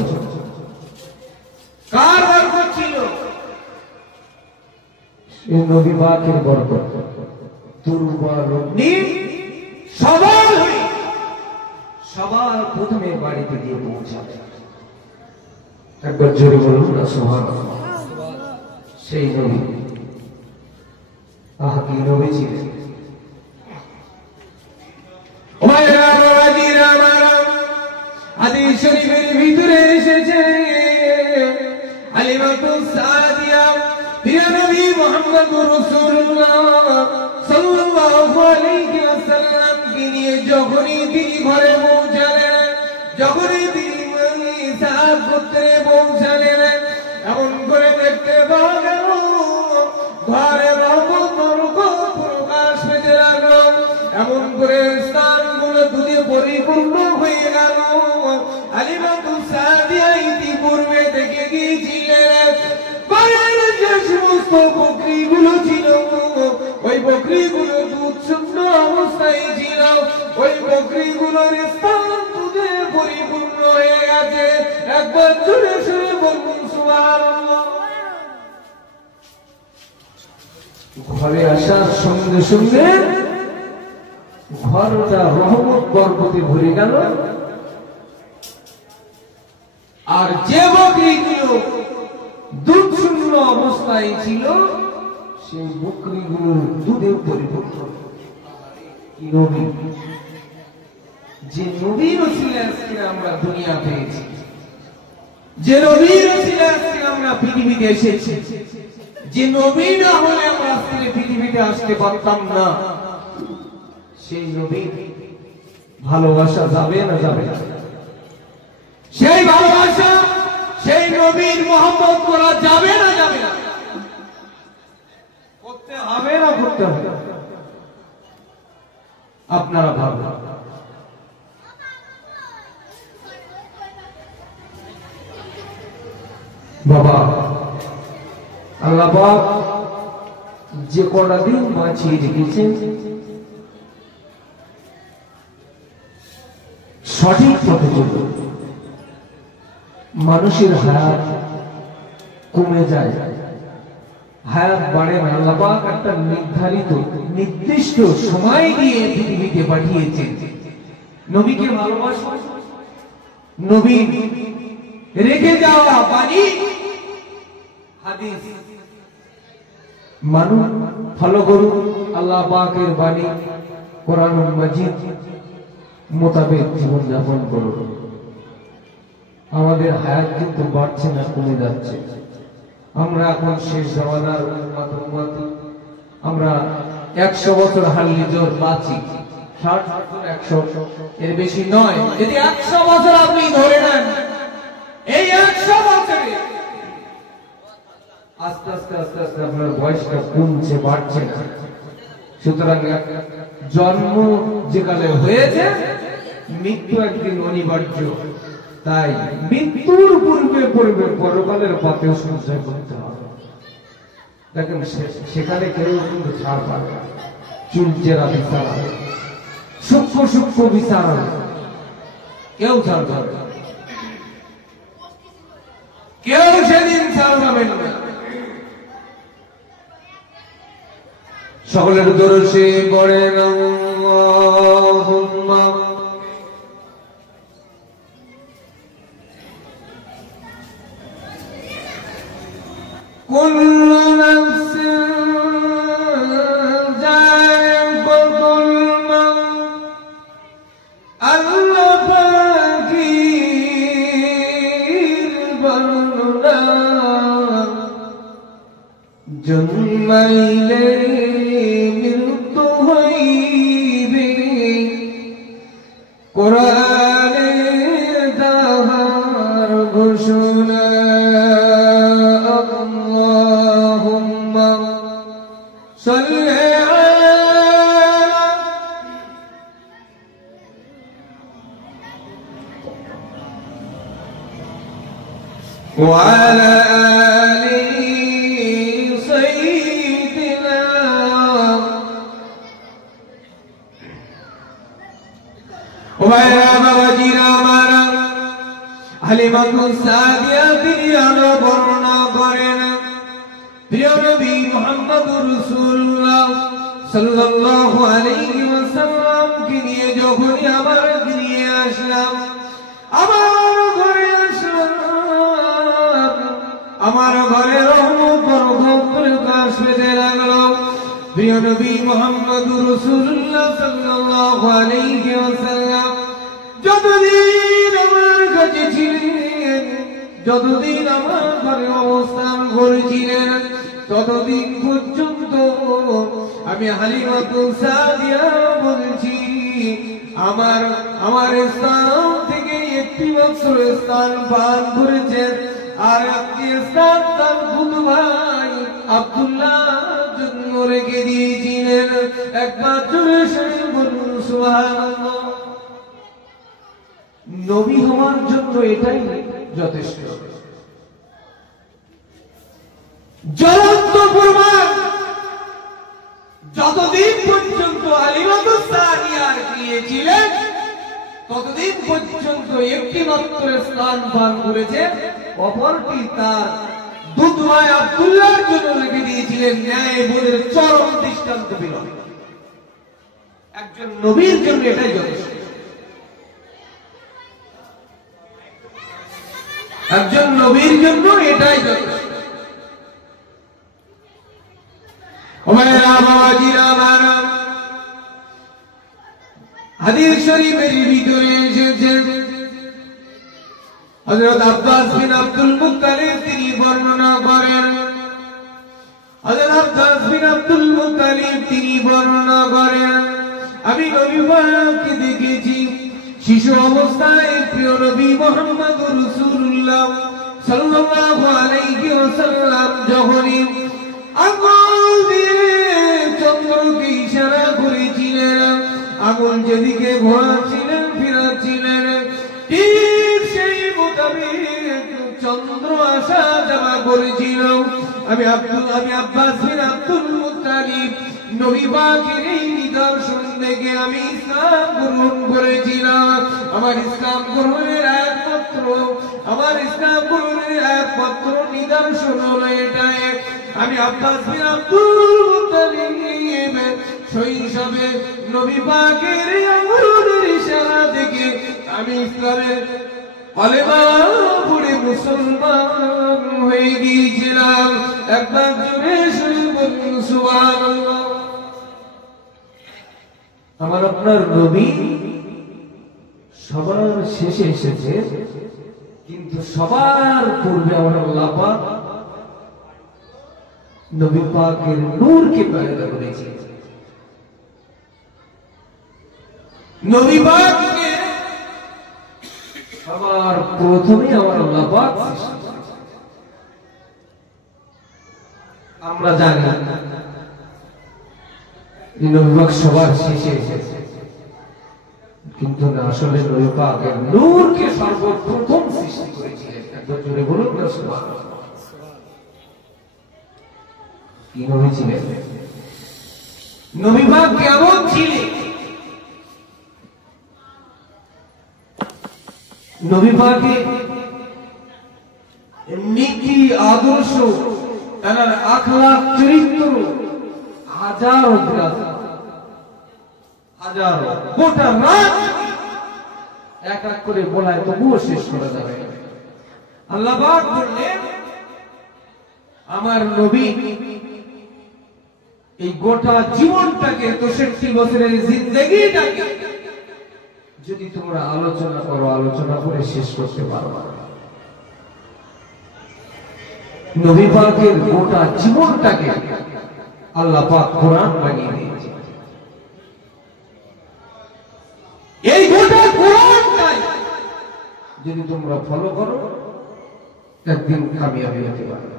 কার বরকত ছিল? নবী পাকের বরকত। দুর্বল উটনি সবার হয়ে সবার প্রথমে বাড়িতে গিয়ে পৌঁছাবে। একবার জোরে বলুন না সুবহানাল্লাহ। সেই নবী, আহ কি নবী ছিলেন! হাদিস শরীফের ভিতরে এসেছে, হালিমাতুস সাদিয়া প্রিয় নবী মুহাম্মদুর রাসূলুল্লাহ সাল্লাল্লাহু আলাইহি ওয়াসাল্লামকে নিয়ে যখনই তিনি ঘরে পৌঁছালেন, যখনই তিনি সাত গোত্রে পৌঁছালেন, এমন করে দেখতে পাওয়া গেল ঘরে প্রকাশ পেতে লাগলো। এমন করে স্থানগুলো দুধে পরিপূর্ণ হয়ে গেল। হালিমাতুস সাদিয়া ইতিপূর্বে থেকে গিয়েছিলেন, বাড়ির যে সমস্ত বকরিগুলো ছিল, ওই বকরিগুলো দুধ শূন্য অবস্থায় ছিল। ওই বকরিগুলোর স্থান দুধে পরিপূর্ণ হয়ে গেছে। একবার জোরে জোরে বলুন সুবহানাল্লাহ। ঘরে আসার সঙ্গে সঙ্গে ঘরটা রহমত বরকতে ভরে গেল। আর যে বকরিগুলো দুধ শূন্য অবস্থায় ছিল, সেই বকরিগুলোর দুধে পরিপূর্ণ। কি নবী! যে নবীর ওসিলায় আজকে আমরা দুনিয়া পেয়েছি, যে নবীর ওসিলায় আজকে আমরা পৃথিবীতে এসেছি, যে নবী না হলে আমরা আজকে পৃথিবীতে আসতে পারতাম না, সেই নবীর ভালোবাসা যাবে না যাবে না? সেই ভালোবাসা, সেই নবীর মহব্বত করা যাবে না যাবে না? করতে হবে না করতে হবে? আপনারা ভাবুন। বাবা, আল্লাহ পাক যে কটা দিন বাঁচিয়ে রেখেছেন, সঠিক পথে চলুন। মানুষের হায়াত কমে যায়, হায়াত বাড়ে না। আল্লাহ পাক একটা নির্ধারিত নির্দিষ্ট সময় দিয়ে পৃথিবীতে পাঠিয়েছেন। নবীকে ভালোবাসা, নবী রেখে যাওয়া বাণী হাদিস মানুষ ফলো করুন। আল্লাহ পাকের বাণী কোরআন মাজিদ মোতাবেক জীবন যাপন করুন। আমাদের হায়াত কিন্তু বাড়ছে না, কমে যাচ্ছে। আমরা এখন শেষ জামানার উম্মত। আমরা 100 বছর হারলি জোর বাঁচি, 60 বছর 100 এর বেশি নয়। যদি 100 বছর আপনি ধরে নেন, এই 100 বছরে আস্তে আস্তে আস্তে আস্তে আপনার বয়সটা কমছে, বাড়ছে না। সুতরাং জন্ম যে কালে হয়েছে, মৃত্যু একদিন অনিবার্য। তাই মৃত্যুর পূর্বে পূর্বে পরকালের পথেও সঞ্চয় করতে হবে। দেখেন সেখানে কেউ কিন্তু ছাড় পাবে, চুলচেরা বিচার হবে, সূক্ষ্ম সূক্ষ্ম বিচার হবে, কেউ ছাড় পাবে, কেউ সেদিন ছাড় পাবেন না। সকলের দরুশে পড়েন আল্লাহুম্মা কুল্লু নাফসিন যায়িকাতুল মাউত। আল্লাহ পাকের বর্ণনা জন্মাইলে মৃত্যু হইবে, কোরআনে তাহার ঘোষণা। আল্লাহুম্মা সাল্লি ওয়া আলা হালিমাতুস সাদিয়া তিনি আরো বর্ণনা করেন, প্রিয় নবী মুহাম্মদুর রাসূলুল্লাহ সাল্লাল্লাহু আলাইহি ওয়াসাল্লামকে নিয়ে যখনই আমার নিয়ে আসলাম, আমার ঘরে আসলাম, আমার ঘরে রহমত বরকত প্রকাশ পেতে লাগলো। প্রিয় নবী মুহাম্মদুর রাসূলুল্লাহ সাল্লাল্লাহু আলাইহি ওয়াসাল্লাম যতদিন আমার কাছে ছিলেন, যতদিন আমার ঘরে অবস্থান করেছিলেন, ততদিন পর্যন্ত আমি হালিমাতুস সাদিয়া বলছি, আমার স্থান থেকে একটি বছর স্থান পান করেছেন, আর একটি স্থান তার খুদ ভাই আব্দুল্লাহ জন্য রেখে দিয়েছিলেন। একবার জোরে সরে বলুন সুবহানাল্লাহ। নবী হওয়ার জন্য এটাই যথেষ্ট, জ্বলন্ত প্রমাণ। যতদিন পর্যন্ত হালিমাতুস সাদিয়া গিয়েছিলেন, ততদিন পর্যন্ত একটি মাত্র স্থান পান করেছে, অপরটি তার দুধ ভাই আব্দুল্লাহর জন্য রেখে দিয়েছিলেন। ন্যায় বলে চরম দৃষ্টান্ত দিল। একজন নবীর জন্য এটাই যথেষ্ট, একজন নবীর জন্য এটাই যথেষ্ট। হাদিস শরীফের ভিতরে এসেছে, হযরত আব্বাস বিন আব্দুল মুত্তালিব তিনি বর্ণনা করেন, হযরত আব্বাস বিন আব্দুল মুত্তালিব তিনি বর্ণনা করেন, আমি নবী পাককে দেখেছি শিশু অবস্থায় প্রিয় নবী মুহাম্মদুর রাসূলুল্লাহ সাল্লাল্লাহু আলাইহি ওয়াসাল্লাম যখনই আঙ্গুল দিয়ে চন্দ্রকে ইশারা করেছিলেন, আঙ্গুল যেদিকে ঘোরাচ্ছিলেন ফিরাচ্ছিলেন, ঠিক সেই মোতাবেক চন্দ্র আসা যাওয়া করেছিল। আমি আব্বাস বিন আব্দুল মুত্তালিব নবী পাকের এই নিদর্শন দেখে আমি ইসলাম গ্রহণ করেছিলাম। আমার ইসলাম গ্রহণের একমাত্র নিদর্শন হলো এটাই। আমি আব্বাস বিন আব্দুল মুত্তালিব শৈশবে নবী পাকের আঙ্গুলের ইশারা দেখে আমি ইসলামের কলেমা পড়ে মুসলমান হয়ে গিয়েছিলাম। একবার জোরে সরে বলুন সুবহানাল্লাহ। আমার আপনার নবী সবার শেষে এসেছে, কিন্তু সবার পূর্বে আমার আল্লাহ পাক নবী পাকের নূরকে পয়দা করেছে। নবী পাককে সবার প্রথমে আমার আল্লাহ পাক, আমরা জানি নবী পাক সবার শেষে এসেছে, কিন্তু না, আসলে নবী পাকের নূরকে সর্বপ্রথম সৃষ্টি করেছিলেন। একবার জোরে বলুন না সুবহানাল্লাহ। কি নবী ছিলেন? নবী পাক কেমন ছিলেন? নবী পাকের নীতি আদর্শ, তার আখলাক চরিত্র হাজারো হাজারো, গোটা রাত এক এক করে বলায় তবুও শেষ করা যাবে। আল্লাহ পাক বললেন, আমার নবী এই গোটা জীবনটাকে 63 বছরের জিন্দেগিটাকে যদি তোমরা আলোচনা করো, আলোচনা করে শেষ করতে পারো না। নবী পাকের গোটা জীবনটাকে আল্লাহ পাক কোরআন বানিয়ে দিয়েছে। এই গোটা কোরআনটাই যদি তোমরা ফলো করো, একদিন কামিয়াবি হতে পারবে।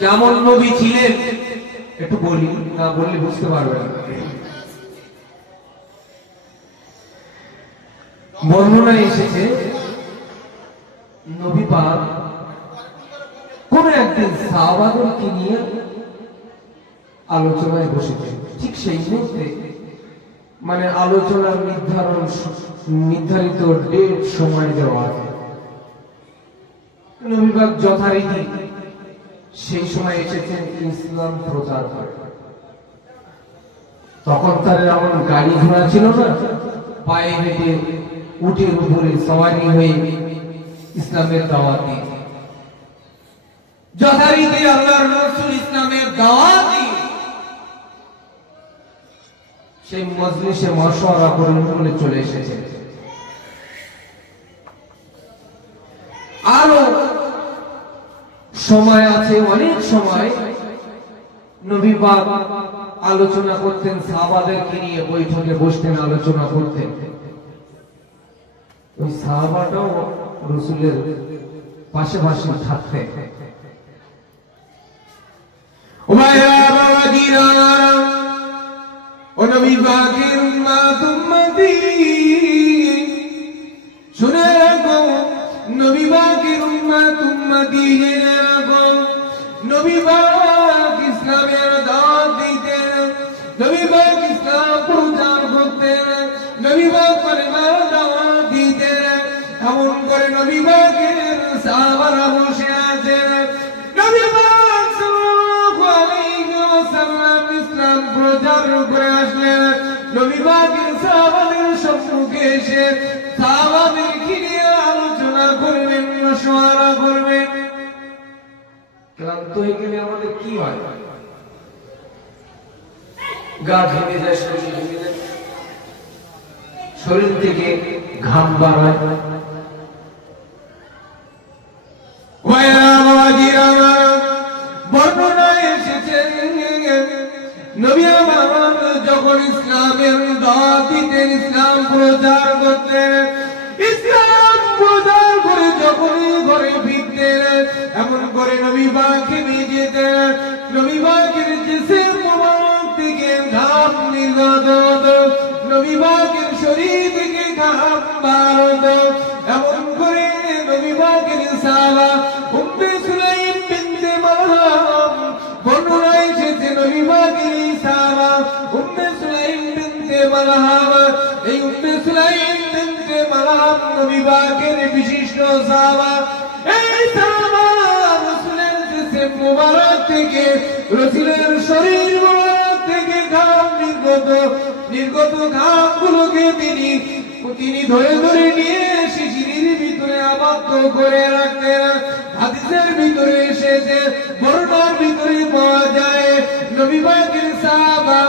কেমন নবী ছিলেন একটু বলি, না বললে বুঝতে পারবে না। বর্ণনায় এসেছে, নবী পাক কোন একদিন সাহাবাদেরকে নিয়ে আলোচনায় বসেছেন। ঠিক সেই মুহূর্তে, মানে আলোচনার নির্ধারিত ডেট সময় দেওয়া আছে। নবী পাক যথারীতি সেই সময় এসেছেন ইসলাম প্রচার করে। তখন তার এমন গাড়ি ঘোড়া ছিল না, পায়ে হেঁটে উটের উপরে সওয়ারি হয়ে ইসলামের দাওয়াত দিয়ে যথারীতি আল্লাহর রাসূল ইসলামের দাওয়াত দিয়ে সেই মজলিসে মাশওয়ারা করে বলে চলে এসেছে। আরো সময় আছে, অনেক সময় নবী পাক আলোচনা করতেন, সাহাবাদেরকে নিয়ে বৈঠকে বসতেন, আলোচনা করতেন। ওই সাহাবাটাও রাসূলের পাশাপাশি থাকতেন। ও নবী পাকের উম্মত উম্মতি, শুনে রাখো, নবী পাকের উম্মত উম্মতি, জেনে রাখো, নবী পাক ইসলামের দাওয়াত দিতেন, নবী পাক ইসলাম প্রচার করতেন, নবী পাক পরিবার দাওয়াত দিতেন। এমন করে নবী পাকের সাহাবারা বসে আছেন, নবী পাক সাল্লাল্লাহু আলাইহি ওয়াসাল্লাম ইসলাম প্রচার করে আসলেন। নবী পাকের সাহাবাদের সম্মুখে এসে সাহাবাদেরকে নিয়ে আলোচনা করবেন, মাশওয়ারা করবেন। ক্লান্ত হয়ে গেলে আমাদের কি হয়? গা ঘেমে যায়, শরীর ঘেমে যায়, শরীর থেকে ঘাম বার হয়। বর্ণনায় এসেছে, নবী আমার যখন ইসলামের দাওয়াত দিতেন, ইসলাম প্রচার করতেন, ইসলাম প্রচার করে যখনই ঘরে ফিরতেন, এমন করে নবী পাক ঘেমে যেতেন। নবী পাকের জিসম মুবারক থেকে ঘাম নির্গত হতো, নবী পাকের শরীর থেকে ঘাম বার হতো। এমন করে নবী পাকের সাহাবা উম্মে সুলাইম বিনতে মারহাম, বর্ণনায় এসেছে নবী পাকের সাহাবা উম্মে সুলাইম বিনতে মারহাম, এই উম্মে সুলাইম বিনতে মারহাম নবী পাকের বিশিষ্ট সাহাবা। এই সাহাবা রাসূলের জিসম মুবারক থেকে, রাসূলের শরীর মুবারক থেকে ঘাম নির্গত ঘামগুলোকে তিনি ধরে ধরে নিয়ে শিশিরের ভিতরে আবদ্ধ করে রাখতেন। হাদিসের ভিতরে এসেছে, বর্ণনার ভিতরে পাওয়া যায়, নবী পাকের সাহাবা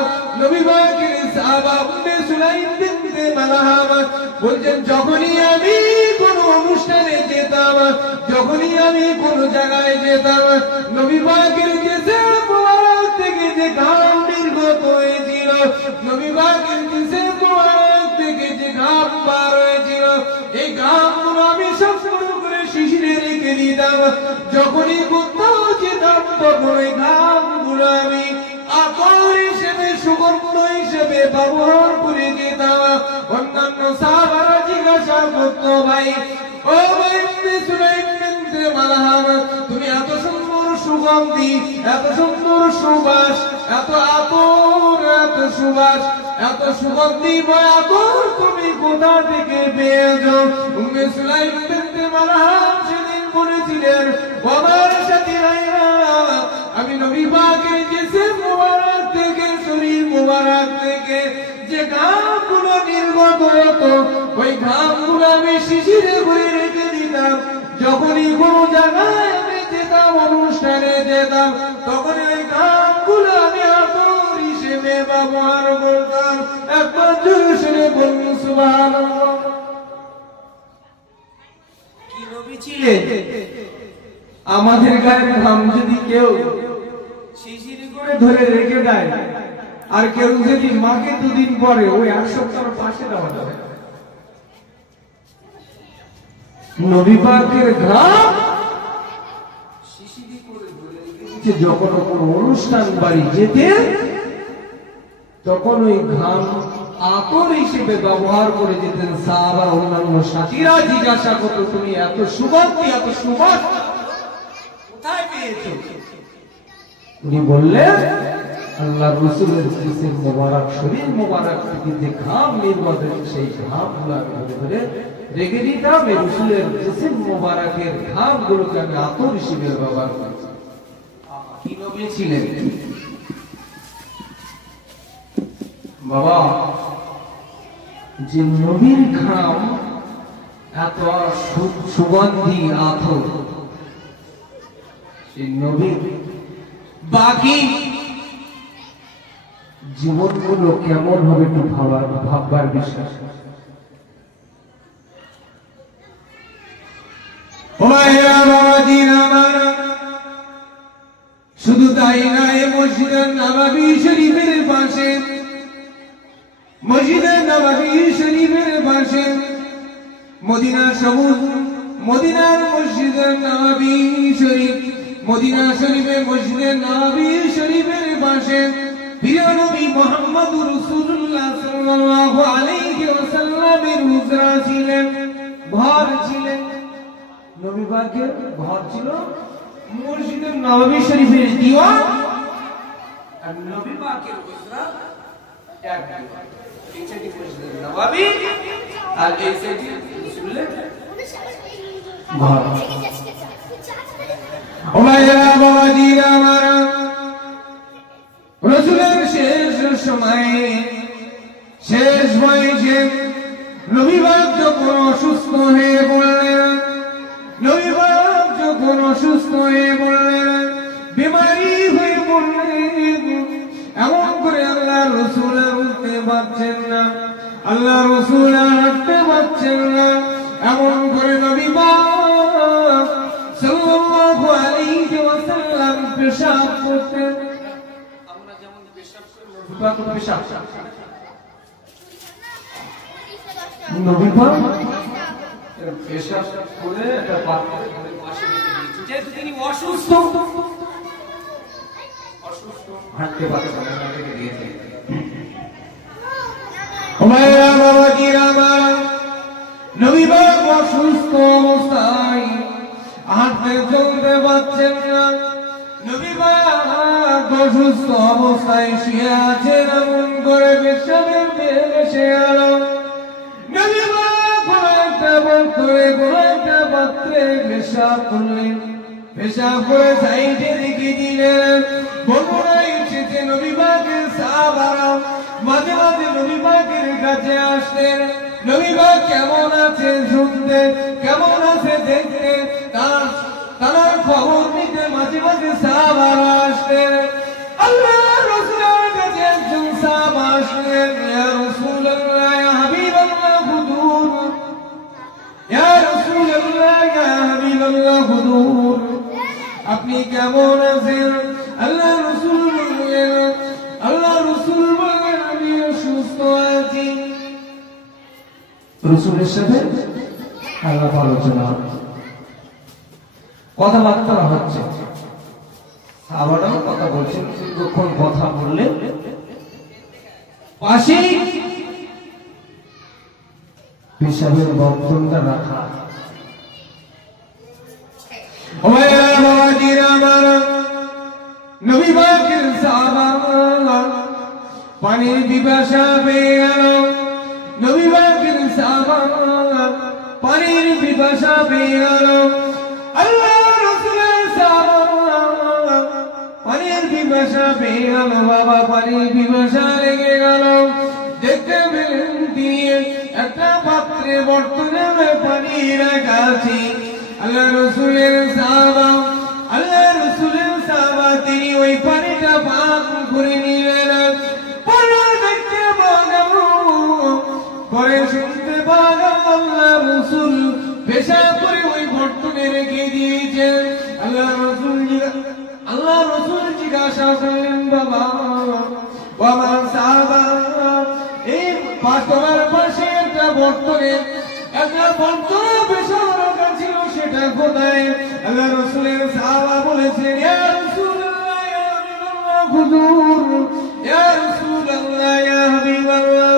উম্মে সুলাইম বিনতে মারহাম বলছেন, যখনই আমি কোন অনুষ্ঠানে যেতাম, যখনই আমি কোন জায়গায় যেতাম, নবী পাকের জিসম মুবারক থেকে যে ঘাম নির্গত হয়েছিল, নবী পাকের জিসম মুবারক থেকে যে ঘাম বার হয়েছিল, এই ঘামগুলো আমি সংগ্রহ করে শিশিরে রেখে দিতাম। যখনই কোথাও যেতাম, তখন ওই ঘামগুলো আমি আতর হিসেবে, সুগন্ধ হিসেবে ব্যবহার করে যেতাম। ভাই, ও ভাই সুলাইম বিনতে মালহাম, তুমি এত সুন্দর সুগন্ধি, এত সুন্দর সুবাস, এত আতর, এত সুবাস, এত সুগন্ধি আতর তুমি কোথা থেকে পেয়েছো? উম্মে সুলাইম বিনতে মালহাম সেদিন বলেছিলেন, আমার সাথী ভাইরা, আমি নবী পাকের জিসম মুবারক থেকে, শরীর মুবারক থেকে যে ঘামগুলো নির্গত হতো, ওই ঘামগুলো আমি শিশিরে ভরে রেখে দিতাম। যখনই কোনো জায়গায় আমি যেতাম, অনুষ্ঠানে যেতাম, তখন ওই ঘামগুলো আমি আতর হিসেবে ব্যবহার করতাম। একবার জোরে বলুন সুবহানাল্লাহ। কি নবী ছিলেন? আমাদের গায়ের ঘাম যদি কেউ শিশিরে করে ধরে রেখে দেয়, আর কেউ যদি মাকে দুদিন পরে ওই 8 সপ্তাহ পাশে দেওয়া যাবে। নবী পাকের ঘাম শিশিরে করে ধরে রেখে যখন কোনো অনুষ্ঠান বাড়ি যেতে, তখন ওই ঘাম আতর হিসেবে ব্যবহার করে যেতেন। সাহাবা অন্যান্য সাথীরা জিজ্ঞাসা করত, তুমি এত সুগন্ধি, এত সুবাস কোথায় পেয়েছো? উনি বললেন, আল্লাহর রাসূলের জিসম মোবারক, শরীর মোবারক থেকে যে ঘাম নির্গত, সেই ঘামগুলো আমি ধরে ধরে রেখে দিতাম। এই রাসূলের জিসম মোবারকের ঘামগুলোকে আমি আতর হিসেবে ব্যবহার করছি। কি নবী ছিলেন বাবা! যে নবীর ঘাম এত সুগন্ধি আতর, সেই নবীর বাকি জীবনগুলো কেমন হবে একটু ভাববার বিষয়। শুধু তাই নয়, মসজিদে নববী শরীফের পাশে, মসজিদে নববী শরীফের পাশে মদিনা সবুজ, মদিনার মসজিদে নববী শরীফ, মদিনা শরীফে মসজিদে নববী শরীফের পাশে প্রিয় নবী মুহাম্মদুর রাসূলুল্লাহ সাল্লাল্লাহু আলাইহি ওয়াসাল্লামের হুজরা ছিলেন, ঘর ছিলেন। নবী পাকের ঘর ছিল মসজিদে নববী শরীফের দিওয়ান, আর নবী পাকের হুজরা এক দিওয়ান। এই সাইডে মসজিদে নববী, আর এই সাইডে রাসূলের ঘর। ও ভাইরা বাবাজিরা আমার, রাসূলের শেষ সময়ে, শেষ বয়সে নবী পাক যখন অসুস্থ হয়ে পড়লেন, নবী পাক যখন অসুস্থ হয়ে পড়লেন, বিমারি হয়ে পড়লেন, এমন করে আল্লাহর রাসূল উঠতে পারছেন না, আল্লাহর রাসূল হাঁটতে পারছেন না, এমন করে নবী পাক সাল্লাল্লাহু আলাইহি ওয়াসাল্লাম পেশাব করতেন। আমরা যেমন পেশাব করি, নবী পাক পেশাব, নবী পাক পেশাব করে একটা পাত্রে পাশে রেখে দিয়েছেন, যেহেতু তিনি অসুস্থ, হাঁটতে পারছেন না, রেখে দিয়েছেন। ও ভাইরা বাবাজিরা আমার, নবী পাক অসুস্থ অবস্থায় হাঁটতে চলতে পারছেন না, নবী পাক অসুস্থ অবস্থায় শুয়ে আছেন, এমন করে পেশাবের বেগ এসে গেল। নবী পাক কোনো একটা পাত্রে পেশাব করলেন, পেশাব করে সাইডে রেখে দিলেন। বন্ধুরা এসেছে নবী পাকের সাহাবারা, মাঝে মাঝে নবী পাকের কাছে আসতেন, নবী পাক কেমন আছে শুনতে, কেমন আছে দেখতে, তার খবর নিতে মাঝে মাঝে সাহাবারা আসতেন। আল্লাহর রাসূলের কাছে একজন সাহাবা আসলেন, ইয়া রাসূলুল্লাহ, ইয়া হাবিবাল্লাহ হুজুর, ইয়া রাসূলুল্লাহ, ইয়া হাবিবাল্লাহ হুজুর, আপনি কেমন আছেন? আল্লাহর রাসূল বললেন, আল্লাহর রাসূল বললেন, আমি সুস্থ আছি। রাসূলের সাথে আলাপ আলোচনা, কথাবার্তা হচ্ছে, সাহাবারাও কথা বলছেন, যখন কথা বললেন পাশেই পেশাবের বর্তনটা রাখা। ও ভাইরা বাবাজিরা আমার, নবী পাকের সাহাবা পানির পিপাসা পেয়ে গেল। নবী পাকের সাহাবা পানির পিপাসা পেয়ে গেল। আল্লাহ রাসূলের সাহাবা পানির পিপাসা পেয়ে গেল। বাবা পানির পিপাসা লেগে গেল। দেখতে পেলেন তিনি একটা পাত্রে বর্তনে পানি রাখা আছে। আল্লাহ রাসূলের সাহাবা তিনি ওই পানিটা পান করে নিলেন। পরে দেখতে পরে শুনতে পাওয়া আল্লাহ রাসূল পেশাব করে ওই বর্তনে রেখে দিয়েছেন। আল্লাহ রাসূল জিজ্ঞাসা করলেন, বাবা আমার সাহাবা, এই তোমার পাশে একটা বর্তনে একটা বর্তন পেশাব রাখা ছিল, সেটা কোথায়? আল্লাহ রাসূলের সাহাবা বলেছেন, ইয়া রাসূলুল্লাহ, ইয়া হাবিবাল্লাহ, হুজুর, ইয়া রাসূলুল্লাহ, ইয়া হাবিবাল্লাহ,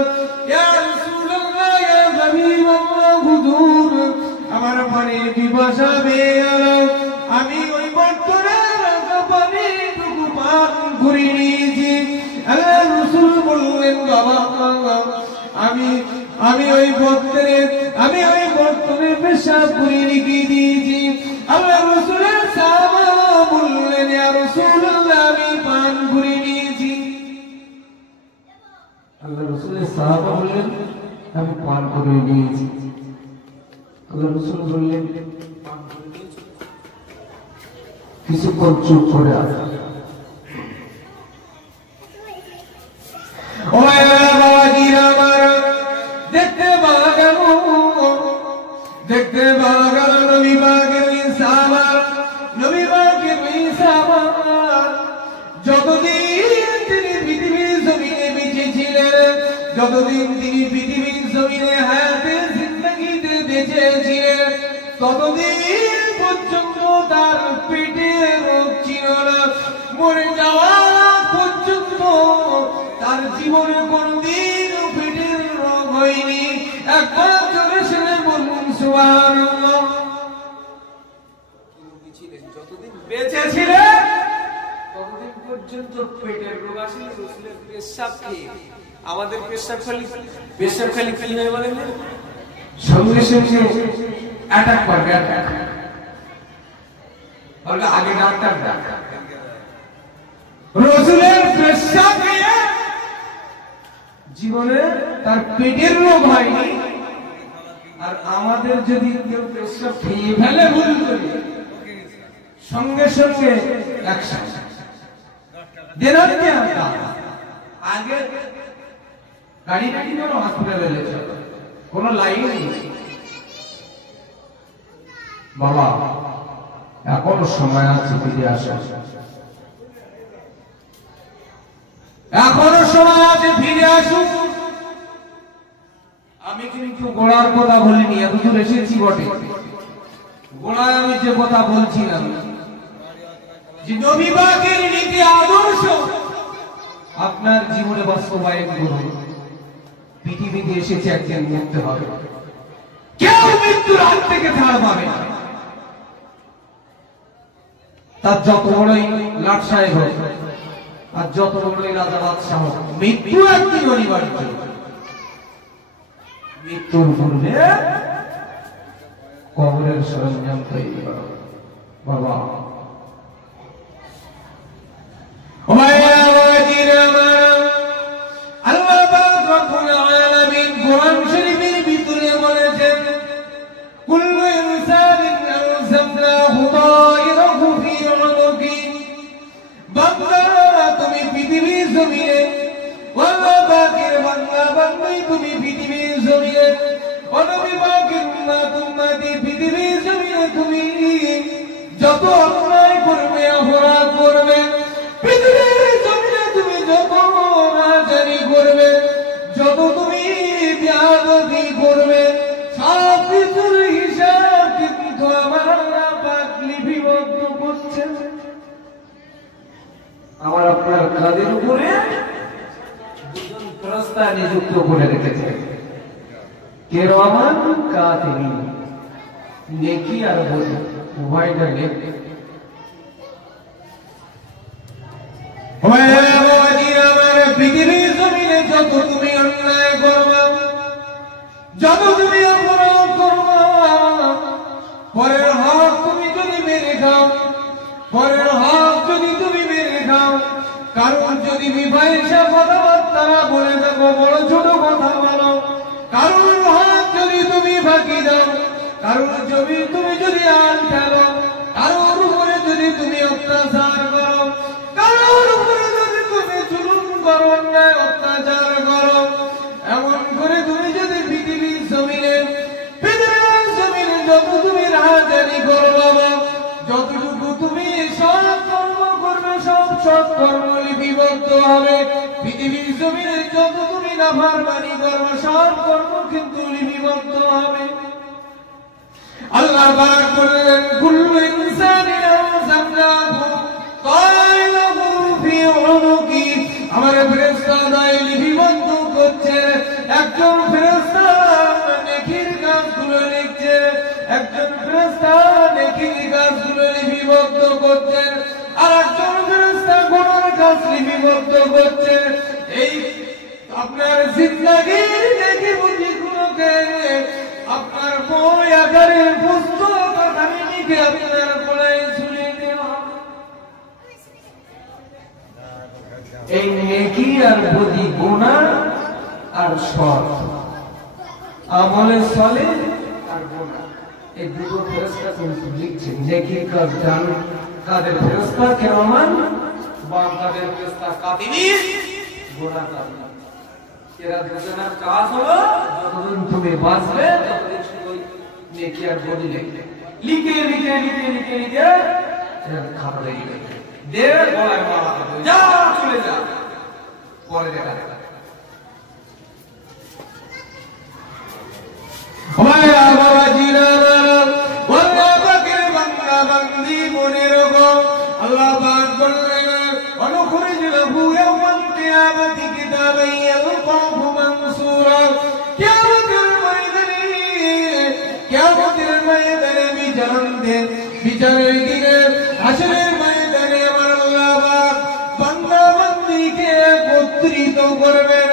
ইয়া রাসূলুল্লাহ, ইয়া হাবিবাল্লাহ, হুজুর, আমার পানির পিপাসা পেয়ে গেল। আমি ওই বর্তনে রাখা পানিটুকু পান করে নিয়েছি। আল্লাহ রাসূল বললেন, বাবা আমি ওই বর্তনে পেশাব করে রেখে দিয়েছি। আল্লাহ রাসূলের সাহাবা বললেন, ইয়া রাসূলুল্লাহ, আমি পান করে নিয়েছি। আল্লাহ রাসূলের সাহাবা বললেন, আমি পান করে নিয়েছি। আল্লাহ রাসূল বললেন, কিছুক্ষণ চুপ করে আছে। ও বাবাজিরা আমার, দেখতে পাওয়া গেল নবী পাকের সাহাবা যতদিন তিনি পৃথিবীর জমিনে বেঁচে ছিলেন, যতদিন তিনি পৃথিবীর জমিনে হায়াতে জিন্দেগিতে বেঁচে ছিলেন, ততদিন পর্যন্ত তার পেটে রোগ ছিল না। মরে যাওয়া পর্যন্ত তার জীবনে কোনদিন পেটের রোগ হয়নি। একবার চলে শুনে বলুন সুবহানাল্লাহ। যতদিন বেঁচে ছিলেন ততদিন পর্যন্ত পেটের রোগ আসলে রাসূলের পেশাব খেয়ে আমাদের পেশাব খালি কি হয় বলেন, সঙ্গে সঙ্গে অ্যাটাক করবে। আগে ডাক্তার রাসূলের পেশাব খেয়ে জীবনে তার পেটের রোগ হয়নি। আর আমাদের যদি কেউ পেশাব খেয়ে ফেলে ভুল করি, সঙ্গে সঙ্গে আগে গাড়ি কোনো হসপিটালে কোনো লাইন নেই। বাবা এখনো সময় আছে ফিরে আসা, এখনো সময় আছে, ফিরে আসুন। আমি কিন্তু গোড়ার কথা বলিনি, এতদূর এসেছি বটে। গোড়ায় আমি যে কথা বলছিলাম, যে নবী পাকের নীতি আদর্শ আপনার জীবনে বাস্তবায়ন করুন। পৃথিবীতে এসেছে একদিন মরতে হবে, কেউ মৃত্যুর হাত থেকে ছাড় পাবে না। তার যত বড়ই লাট সাহেব হোক আর যত বড়ই রাজা বাদশাহ হোক, মৃত্যু একদিন অনিবার্য। মৃত্যুর পূর্বে কবরের সরঞ্জাম তৈরি করা। বাবা আল্লাহ পাক রব্বুল আলামিন কোরআন শরীফের ভিতরে বলেছেন, কুল্লু ইনসানিন আলজামনাহু তায়রাহু ফি উনুকি। বান্দা তুমি পৃথিবীর জমিনে, আল্লাহ পাকের বান্দা বান্দি তুমি পৃথিবীর জমিনে, ও নবী পাকের উম্মতি পৃথিবীর জমিনে তুমি যত অন্যায় করবে, অপরাধ করবে, পৃথিবীর জমিনে তুমি যত নাজানি করবে, যত তুমি বেয়াদবি করবে, সব কিছুর হিসাব কিন্তু আমার আল্লাহ পাক লিপিবদ্ধ করছেন। আমার আপনার কাঁধের উপরে দুজন ফেরেশতা নিযুক্ত করে রেখেছে। কিরামান কাতিবিন, নেকি আর বদি উভয়টা নেকি। পৃথিবীর জমিনে যত তুমি অন্যায় করবা, যত তুমি অপরাধ করবা, পরের হক তুমি যদি মেরে খাও, পরের হক যদি তুমি মেরে খাও, কারণ যদি বিভাইসা কথাবার্তা বলে দেখো, বড় ছোট কথা বলো, কারণ হক যদি তুমি ফাঁকি দাও, কারণ জমি তুমি যদি আল ফেলো, কারোর উপরে যদি তুমি অত্যাচার করো, কারোর উপরে যদি তুমি জুলুম করো, অন্যায় অত্যাচার করো, এমন করে তুমি যদি পৃথিবীর জমিনে যত তুমি রাজধানী করো বাবা, যতটুকু তুমি সৎ কর্ম করবে সব সৎ কর্ম লিপিবদ্ধ হবে। পৃথিবীর জমিনে যত তুমি নাফরমানি করবে সব কর্ম কিন্তু লিপিবদ্ধ হবে। আল্লাহ পাক বললেন, কুল্লু ইনসানিন আলজামনাহু তায়রাহু ফি উনুকি। আমার ফেরেশতা দায় লিপিবদ্ধ করছে, একজন ফেরেশতা নেকির কাজগুলো লিখছে, একজন ফেরেশতা নেকির কাজগুলো লিপিবদ্ধ করছে, আর একজন ফেরেশতা গুনার কাজ লিপিবদ্ধ করছে। এই আপনার জিন্দেগীর নেকি বুঝিগুলোকে আপনার বই আকারে পুস্তক আকারে লিখে আপনার গলায় ঝুলিয়ে দেওয়া। এই নেকি আর বদি, গুনাহ আর সৎ, আমলে সালেহ আর গুনাহ, এই দুটো ফেরেশতা কিন্তু লিখছেন। নেকির কাজ জানেন কাদের ফেরেশতা কিরামান, বা কাদের ফেরেশতা কাতিবিন, গুনাহ কাতিবিন। এরা দুজনের কাজ হলো যতদিন তুমি বাঁচবে ততদিন শুধু নেকি আর বদি লিখবে, লিখে লিখে লিখে লিখে লিখে খাতা লিখবে, দে গলায় মালা দেবে, যা চলে যা, পরে দেখা যাবে। আল্লাহ পাক বললেন, অনুখরিজ লাহু ইয়াওমাল কিয়ামাতি কিতাবান ইয়ালকাহু মানসুরা। কিয়ামতের ময়দানে বিচারের দিনে হাসরের ময়দানে আমার আল্লাহ পাক বান্দা বান্দীকে একত্রিত করবেন।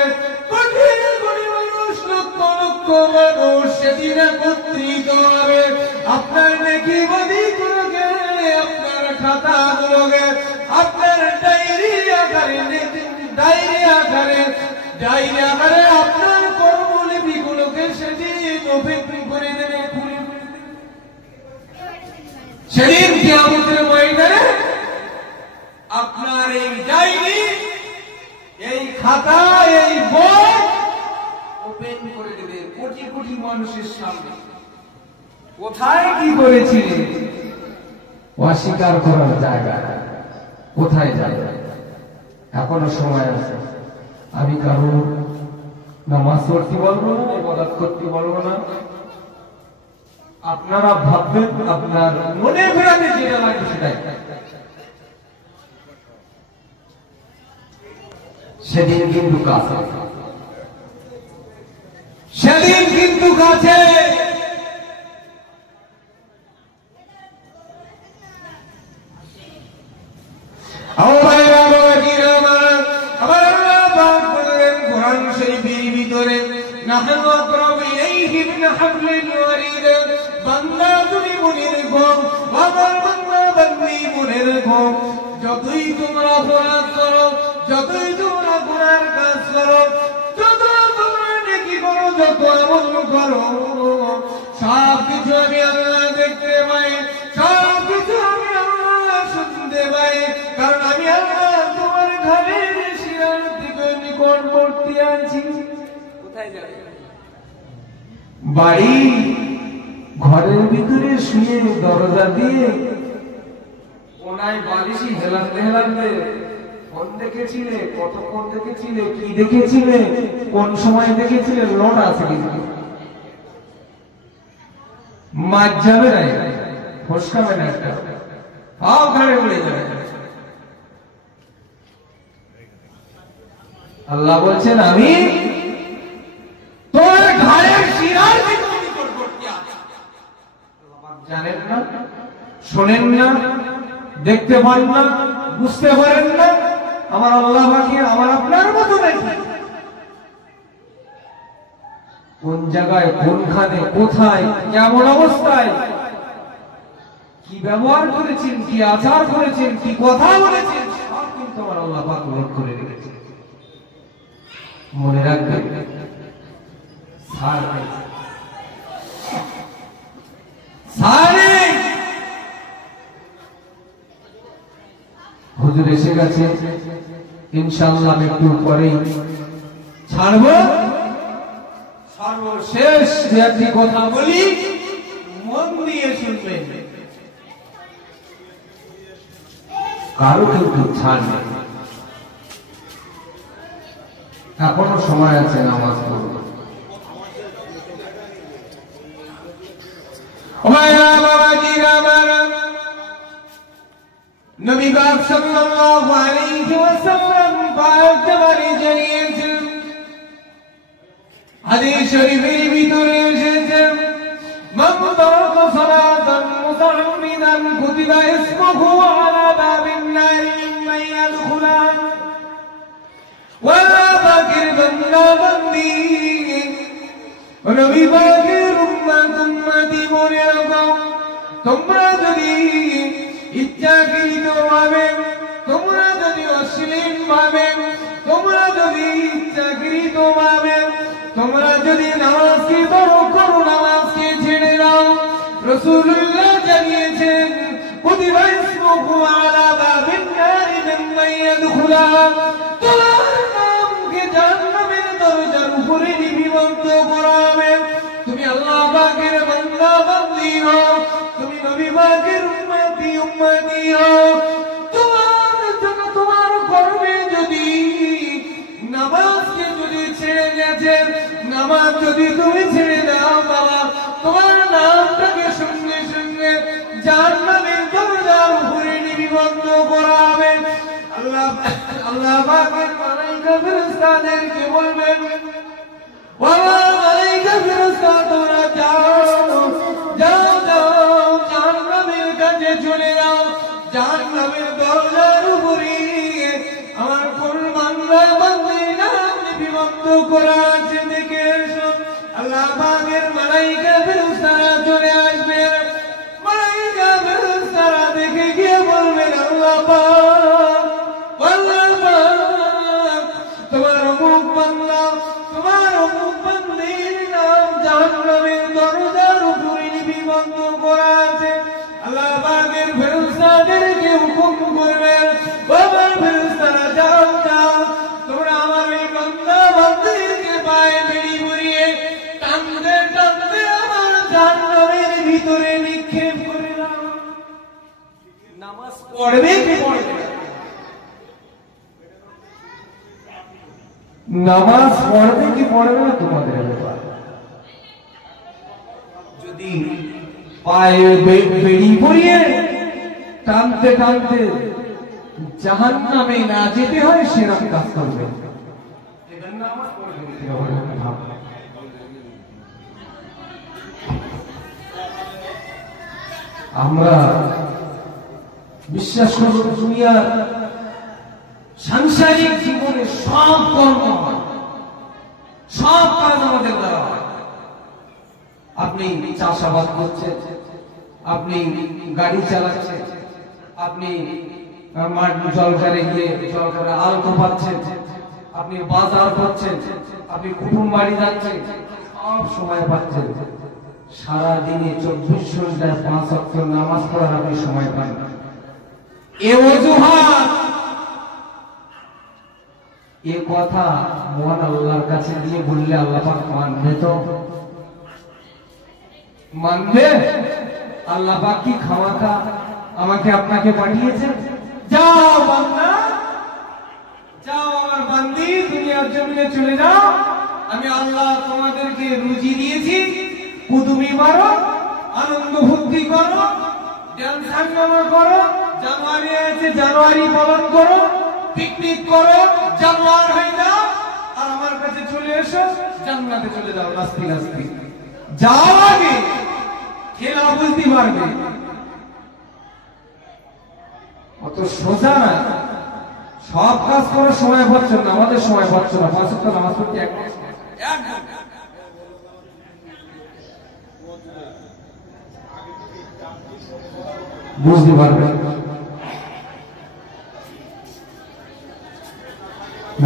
কঠিন কঠিন মানুষ, লক্ষ লক্ষ মানুষ সেদিন একত্রিত হবে। আপনার নেকি বদিগুলোকে, আপনার খাতাগুলোকে, আপনার ডায়েরি আকারে আপনার কর্মলিপিগুলোকে সেদিন ওপেন করে দেবে, খুলে দেবে। সেদিন কিয়ামতের ময়দানে আপনার এই ডায়েরি, এই খাতা, এই বই ওপেন করে দেবে কোটি কোটি মানুষের সামনে। কোথায় কি করেছিলেন অস্বীকার করার জায়গা কোথায় যায়? এখনো সময় আছে। আমি কারো নামাজ পড়তে বলবো না, ইবাদত করতে বলবো না। আপনারা ভাববেন আপনার মনে ফেরাতে যেটা লাগে সেটাই। সেদিন কিন্তু কাছে, সেদিন কিন্তু কাছে। যতই তোমরা অপরাধ করো, যতই তোমরা গুনার কাজ করো, যত তোমরা নেকি করো, যত আমল করো, সব কিছু আমি আল্লাহ দেখতে পাই, সব কিছু আমি আল্লাহ শুনতে পাই। কারণ আমি আল্লাহ তোমার ঘরের শিরার দিকে নিকটবর্তী আছি। কোথায় যাবে? বাড়ি ঘরের ভিতরে শুয়ে দরজা দিয়ে কোনায় বালিশি হেলাতে হেলাতে ফোন দেখেছিলে, কতক্ষণ দেখেছিলে, কি দেখেছিলে, কোন সময় দেখেছিলে, লোড আছে কিন্তু মাছ যাবে না, ফসকাবে না, একটা পাও ঘাড়ে উড়ে যাবে। আল্লাহ বলছেন, আমি তোমার ঘাড়ের শিরার ভিতরে নিকটবর্তী আছে। জানেন না, শোনেন না, দেখতে পান না, বুঝতে পারেন না? আমার আল্লাহ বাকি আমার আপনার মতো নাকি? কোন জায়গায়, কোনখানে, কোথায়, কেমন অবস্থায়, কি ব্যবহার করেছেন, কি আচার করেছেন, কি কথা বলেছেন, সব কিন্তু আমার আল্লাহ পাক নোট করে রেখেছেন। মনে রাখবেন, হুজুর এসে গেছে, ইনশাআল্লাহ আমি একটু পরেই ছাড়ব। সর্বশেষ একটি কথা বলি, মন দিয়ে শুনবেন, কারো কিন্তু ছাড় নেই। এখনো সময় আছে নামাজ পড়ব। নবী পাক সাল্লাল্লাহু আলাইহি ওয়াসাল্লাম পাঁচবারে জানিয়েছেন, হাদিস শরীফের ভিতরে এসেছে, মান তারাকা সালাতান মুতাআম্মিদান কুতিবা ইসমুহু আলা বাবিন নার মিম্মান ইয়াদখুলান। ওয়ালা বাকির বান্দা বান্দি, নবী পাকের উম্মতি মনে রাখো, তোমরা যদি ইচ্ছাকৃত ভাবে, তোমরা যদি অশ্লীল ভাবে, তোমরা যদি ইচ্ছাকৃত ভাবে, তোমরা যদি নামাজকে বড় করো, নামাজকে ছেড়ে দাও, রাসূলুল্লাহ জানিয়েছেন, কুতিবা ইসমুহু আলা বাবিন নার মিম্মান ইয়াদখুলান, তোমার নামকে জাহান্নামের দরজার উপরে লিপিবদ্ধ করা হবে। তুমি আল্লাহ পাকের বান্দা বান্দি হও, তুমি নবী পাকের উম্মতি হও। তোমার কর্মে যদি নামাজকে যদি ছেড়ে গেছে, নামাজ যদি তুমি ছেড়ে দাও বাবা, তোমার নামটাকে সঙ্গে সঙ্গে জাহান্নামের দরজার উপরে লিপিবদ্ধ করা হবে। আল্লাহ পাকের মালায়েকা ফেরেশতাদেরকে বলবেন, ওয়া মালায়েকা ফেরেশতা তোমরা যাও জাহান্নামের কাছে চলে যাও, জাহান্নামের দরজার উপরে আমার কোন বান্দা বান্দির নাম লিপিবদ্ধ করা আছে দেখে এসো। আল্লাহ পাকের মালায়েকা ফেরেশতারা চলে আসবেন, মালায়েকা ফেরেশতারা দেখে গিয়ে বলবেন, আল্লাহ পাক, আল্লাহ পাক, তোমার অমুক বান্দা, তোমার অমুক বান্দির নাম জাহান্নামের দরজার উপরে লিপিবদ্ধ করা আছে। আল্লাহ পাকের ফেরেশতাদেরকে হুকুম করবেন, বাবা ফেরেশতারা যাও যাও, তোমরা আমার এই বান্দা বান্দিকে পায়ে বেড়ি পরিয়ে টানতে টানতে আমার জাহান্নামের ভিতরে নিক্ষেপ করে দাও। নামাজ পড়বে কি পড়বে? নামাজ পড়বে কি পড়বে না তোমাদের ব্যাপার। যদি পায়ে বেড়ি পরিয়ে টানতে টানতে জাহান্নামে না যেতে হয় সেরকম কাজ করবে। আমরা বিশ্বাস করব, দুনিয়ার সাংসারিক জীবনে সব কর্ম হয়, সব কাজ আমাদের দ্বারা হয়। আপনি চাষাবাদ করছেন, আপনি গাড়ি চালাচ্ছেন, আপনি জলকারে গিয়ে জলকারে আল কোপাচ্ছেন, আপনি বাজার করছেন, আপনি কুটুম বাড়ি যাচ্ছেন, সব সময় পাচ্ছেন। সারাদিনে 24 ঘন্টায় 5 ওয়াক্ত নামাজ পড়ার আপনি সময় পান না। এ অজুহাত, এ কথা মহান আল্লাহর কাছে দিয়ে বললে আল্লাহ পাক মানবে তো? মানবে? আল্লাহ পাক কি খামাখা আমাকে আপনাকে পাঠিয়েছেন? যাও বান্দা, যাও আমার বান্দি, দুনিয়ার জমিনে চলে যাও, আমি আল্লাহ তোমাদেরকে রুজি দিয়েছি, কুতুমি মারো, আনন্দ ফুর্তি করো, ডান্স হাঙ্গামা করো, জানুয়ারি আছে জানুয়ারি পালন করো, পিকনিক করো, জানুয়ার হয়ে যাও, আর আমার কাছে চলে এসো, জান্নাতে চলে যাও নাস্তি নাস্তি। যাওয়ার আগে খেলা বুঝতে পারবে অত সোজা না। সব কাজ করার সময় পাচ্ছেন না, আমাদের সময় পাচ্ছ না। 5 ওয়াক্ত নামাজ পড়তে বুঝতে পারবেন।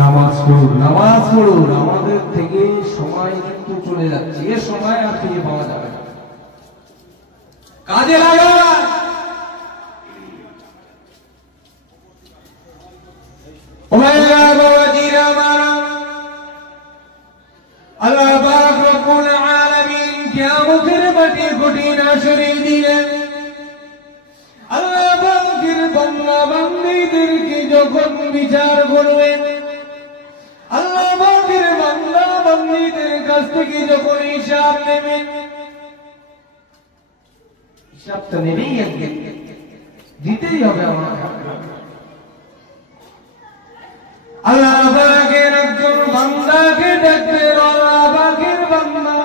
নামাজ পড়ুন, নামাজ পড়ুন। আমাদের থেকে সময় কিন্তু চলে যাচ্ছে, এ সময় আর ফিরে পাওয়া যাবে না। কাজে লাগান। আল্লাহ পাক রব্বুল আলামিন কিয়ামতের মাঠে কঠিন হাসরের দিনে আল্লাহ পাকের বান্দা বান্দীদেরকে যখন বিচার করবেন, আল্লাহ পাকের বান্দা বান্দীদের কাছ থেকে যখন হিসাব নেবেন, হিসাবটা নেবেই একদিন, দিতেই হবে আমাকে। আল্লাহ পাকের একজন বান্দাকে ডাকবেন, আল্লাহ পাকের বান্দা,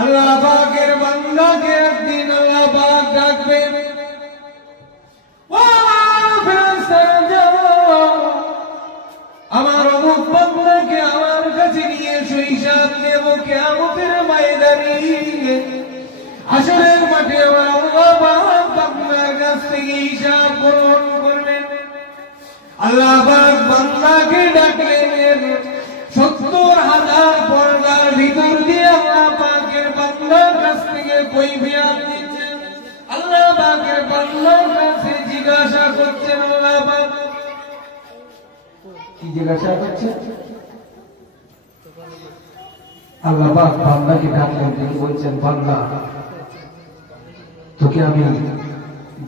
আল্লাহ পাকের বান্দাকে একদিন আল্লাহ পাক ডাকবেন, আমার অমুক বান্দাকে আমার কাছে নিয়ে এসো, হিসাব নেব কিয়ামতের ময়দানে। হাসরের মাঠে আমার আল্লাহ পাক বান্দার কাছ থেকে হিসাব গ্রহণ করবেন। আল্লাহ পাক বান্দাকে ডাকলেন, 70,000 পর্দার ভিতর দিয়ে আল্লাহ পাকের বান্দার কাছ থেকে কৈফিয়ত দিচ্ছেন। আল্লাহ পাকের বান্দার কাছে জিজ্ঞাসা করছেন, আল্লাহ পাক কি জিজ্ঞাসা করছেন? আল্লাহ পাক বান্দাকে ডাকলেন, তিনি বলছেন, বান্দা তোকে আমি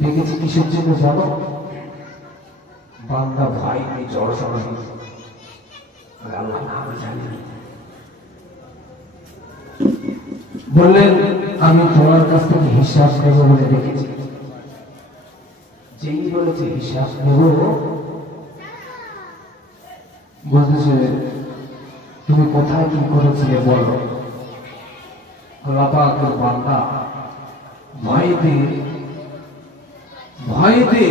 ডেকেছি কিসের জন্য জানো? বান্দা ভাই এই জড় সরণ আল্লাহ নাম জানি। বললেন, আমি তোমার কাছ থেকে হিসাব নেব বলে ডেকেছি। যেই বলেছে হিসাব নেব, বলতেছে তুমি কোথায় কি করেছিলে বলো। আল্লাহ পাকের বান্দা ভয়তে ভয়তে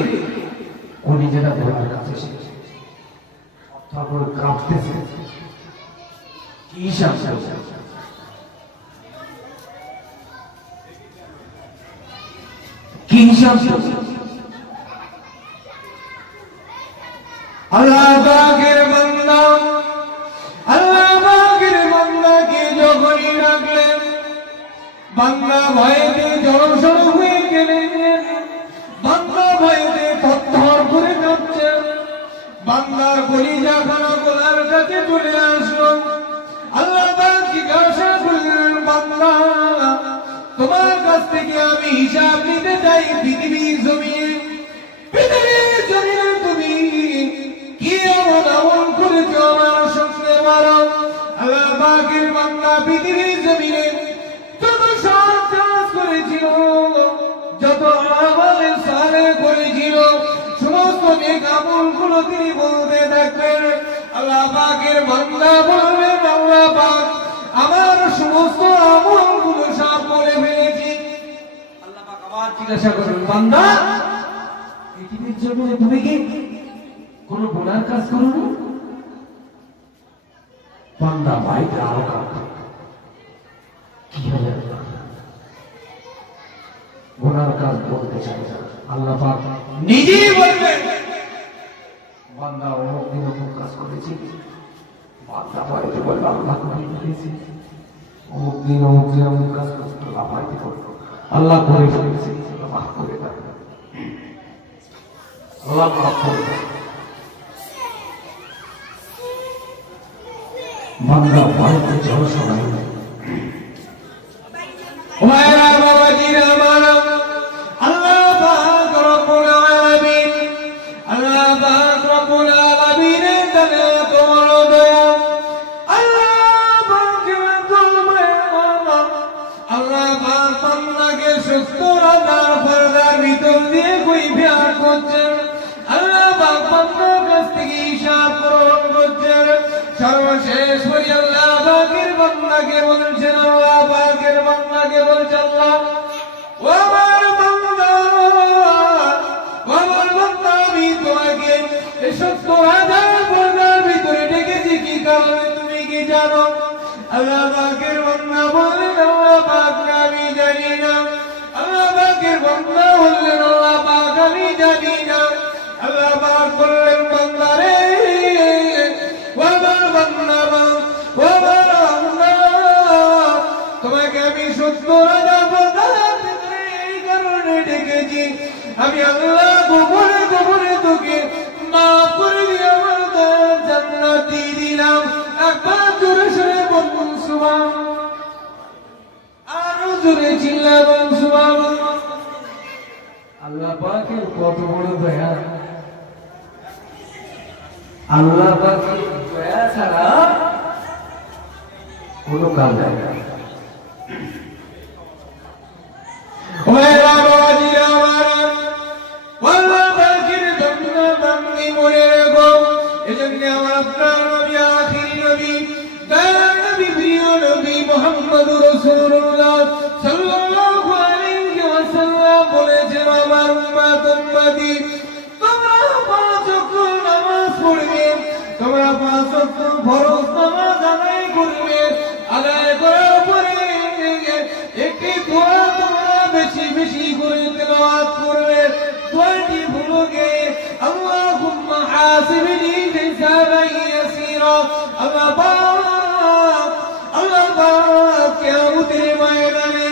কলিজাটা ধরে রাখছে, তারপর কাঁপতেছে। কি হিসাব? কি হিসাব? আল্লাহ পাকের বান্দা, আল্লাহ পাকের বান্দাকে যখনই ডাকলেন, বান্দা ভয়তে জড়সড় হয়ে গেলেন, বান্দা ভয়তে থরথর করে কাঁপছেন। বান্দার কলিজা খানা গলার কাছে চলে আসলো। আল্লাহ পাক জিজ্ঞাসা করলেন, বান্দা তোমার কাছ থেকে আমি হিসাব নিতে চাই। পৃথিবীর জমিনে, পৃথিবীর জমিনে তুমি কি এমন আমল করেছো আমার সঙ্গে বলো। আল্লাহ পাকের বান্দা পৃথিবীর জমিনে যত সৎ কাজ করেছিল, যত আমলে সালেহ করেছিল, সমস্ত নেক আমলগুলো তিনি বলতে থাকবেন। আল্লাহ পাকের বান্দা বলবেন, আল্লাহ পাক আমার সমস্ত আমলগুলো সব বলে ফেলেছি। আল্লাহ পাক আবার জিজ্ঞাসা করবেন, বান্দা পৃথিবীর জমিনে তুমি কি কোনো গুনাহ কাজ করোনি? বান্দা ভাইটা আরো কাঁদে, কি হলো? গুনার কাজ বলতে চাই না। আল্লাহ পাক নিজেই বলবেন, বান্দা অমুক দিন অমুক কাজ করেছি। বান্দা ভাইতে বলবে, আল্লাহ করে ফেলেছি। অমুক দিন অমুক দিন অমুক কাজ করছে, আল্লাহ ভাইতে বলবো, আল্লাহ করে ফেলেছি, মাফ করে দাও, আল্লাহ মাফ করে দাও। বান্দা ভাইতে জড় সবাই আল্লাহ পাক রব্বুল আলামিন, আল্লাহ পাক রব্বুল আলামিনের দানে তোমার দয়া, আল্লাহ পাক আল্লাহ পাক বান্দাকে 70,000 পর্দার ভিতর দিয়ে কৈফিয়ত করছেন। আল্লাহ পাক বান্দার কাছ থেকে হিসাব গ্রহণ করছেন। সর্বশেষ করি আল্লাহ পাকের বান্দাকে বলছেন, আল্লাহ পাকের বান্দাকে বলছেন, আল্লাহ ও আমার বান্দা, ও আমার বান্দা, আমি তোমাকে এই 70,000 পর্দার ভিতরে ডেকেছি কি কারণে তুমি কি জানো? আল্লাহ পাকের বান্দা বললেন, আল্লাহ পাক আমি জানি না। আল্লাহ পাকের বান্দা বললেন, আল্লাহ পাক আমি জানি না। আল্লাহ পাক বললেন, বান্দা রে, ও আমার বান্দা, ও আমার বান্দা, তোমাকে আমি 70,000 পর্দার ভিতরে এই কারণে ডেকেছি, আমি আল্লাহ গোপনে গোপনে তোকে মাফ করে দিয়ে আমার জান্নাত দিয়ে দিলাম। একবার জোরে সরে বলুন সুবহানাল্লাহ, আরো জোরে চিল্লা বলুন সুবহানাল্লাহ। আল্লাহ পাকের কত বড় দয়া, আল্লাহ পাকের দয়া ছাড়া কোনো কাজ হয় না। মুহাম্মদুর রাসূলুল্লাহ সাল্লাল্লাহু আলাইহি ওয়াসাল্লাম বলেছেন, আমার উম্মত উম্মতি, তোমরা 5 ওয়াক্ত নামাজ পড়বে, তোমরা 5 ওয়াক্ত ফরজ নামাজ আদায় করবে। আদায় করার পরে একটি দোয়া তোমরা বেশি বেশি করে তেলাওয়াত করবে। দোয়াটি হলো গে, আল্লাহুম্মা হাসিবনি হিসাবান ইয়াসীরা। আল্লাহ পাক, আল্লাহ পাক কিয়ামতের ময়দানে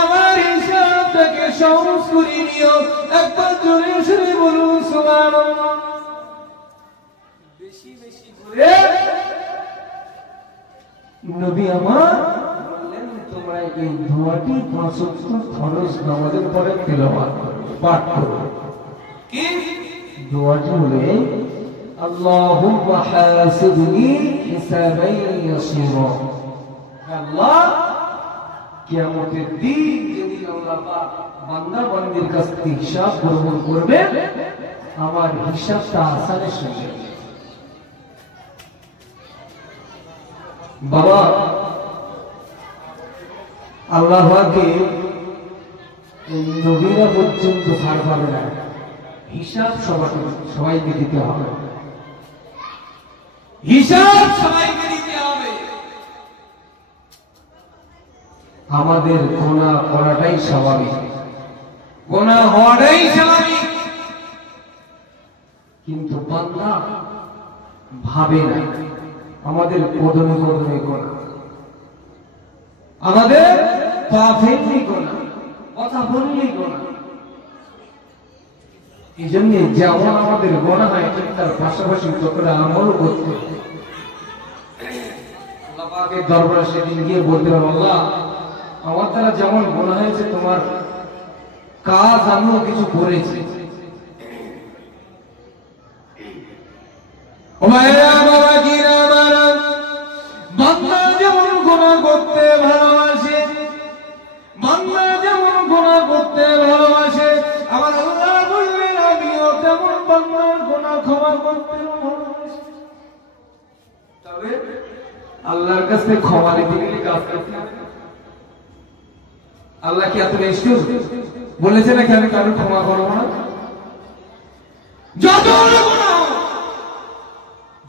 আমার হিসাবটাকে সহজ করে নিও। একবার জোরে সরে বলুন সুবহানাল্লাহ। বেশি বেশি করে নবী আমার বললেন, তোমরা এই দোয়াটি 5 ওয়াক্ত ফরজ নামাজের পরে তেলাওয়াত পাঠ করো। কি দোয়াটি হলো, আল্লাহুম্মা হাসিবনি হিসাবান ইয়াসীরা। আল্লাহ কিয়ামতের দিন যেদিন আল্লাহ পাক বান্দা বান্দির কাছ থেকে হিসাব গ্রহণ করবে, আমার হিসাবটা আসানের সঙ্গে। বাবা, আল্লাহ পাকে নবীরা পর্যন্ত ছাড় পাবে না, হিসাব সবাইকে দিতে হবে, হিসাব সবাইকে দিতে হবে। আমাদের গুনাহ করাটাই স্বাভাবিক, গুনাহ হওয়াটাই স্বাভাবিক, কিন্তু বান্দা ভাবে না আমাদের কদমে কদমে গুনাহ, আমাদের পা ফেললেই গুনাহ, কথা বললেই গুনাহ। এই জন্য যেমন আমাদের গুনাহ হয়, ঠিক তার পাশাপাশি যতটা আমল করতে আল্লাহ পাকের দরবারে সেদিন গিয়ে বলতে হবে, আল্লাহ আমার দ্বারা যেমন গুনাহ হয়েছে, তোমার কাজ আমিও কিছু করেছি। বান্দা যেমন গুনাহ করতে ভালোবাসে, বান্দা যেমন গুনাহ করতে ভালোবাসে, আমার আল্লাহ বললেন আমিও তেমন বান্দার গুনাহ ক্ষমা করতে ভালোবাসি। তবে আল্লাহর কাছে ক্ষমা নিতে গেলে কাজ করতে হবে। আল্লাহ কি এত নিষ্ঠুর বলেছে নাকি আমি কারো ক্ষমা করবো না? যত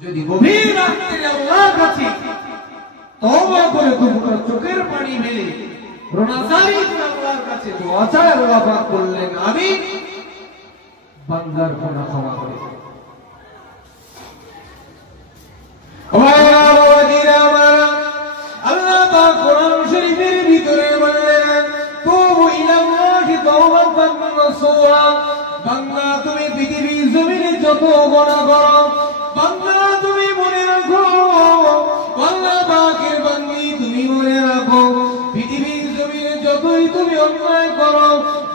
যদি গভীর রাত্রে আল্লাহর কাছে তওবা করে দুটো চোখের পানি মেলে রোনাজারি করে আল্লাহর কাছে দোয়া চায়, আল্লাহ পাক বললেন আমি বান্দার গুনাহ ক্ষমা করে দেব। আল্লাহ পাক কোরআন শরীফের ভিতরে বললেন, তুবু ইলাল্লাহি তাওবাতান নাসুহা। বান্দা তুমি পৃথিবীর জমিনে যত গুনাহ করো, বান্দা তুমি মনে রাখো, আল্লাহ পাকের বান্দি তুমি মনে রাখো, পৃথিবীর জমিনে যতই তুমি অন্যায় করো,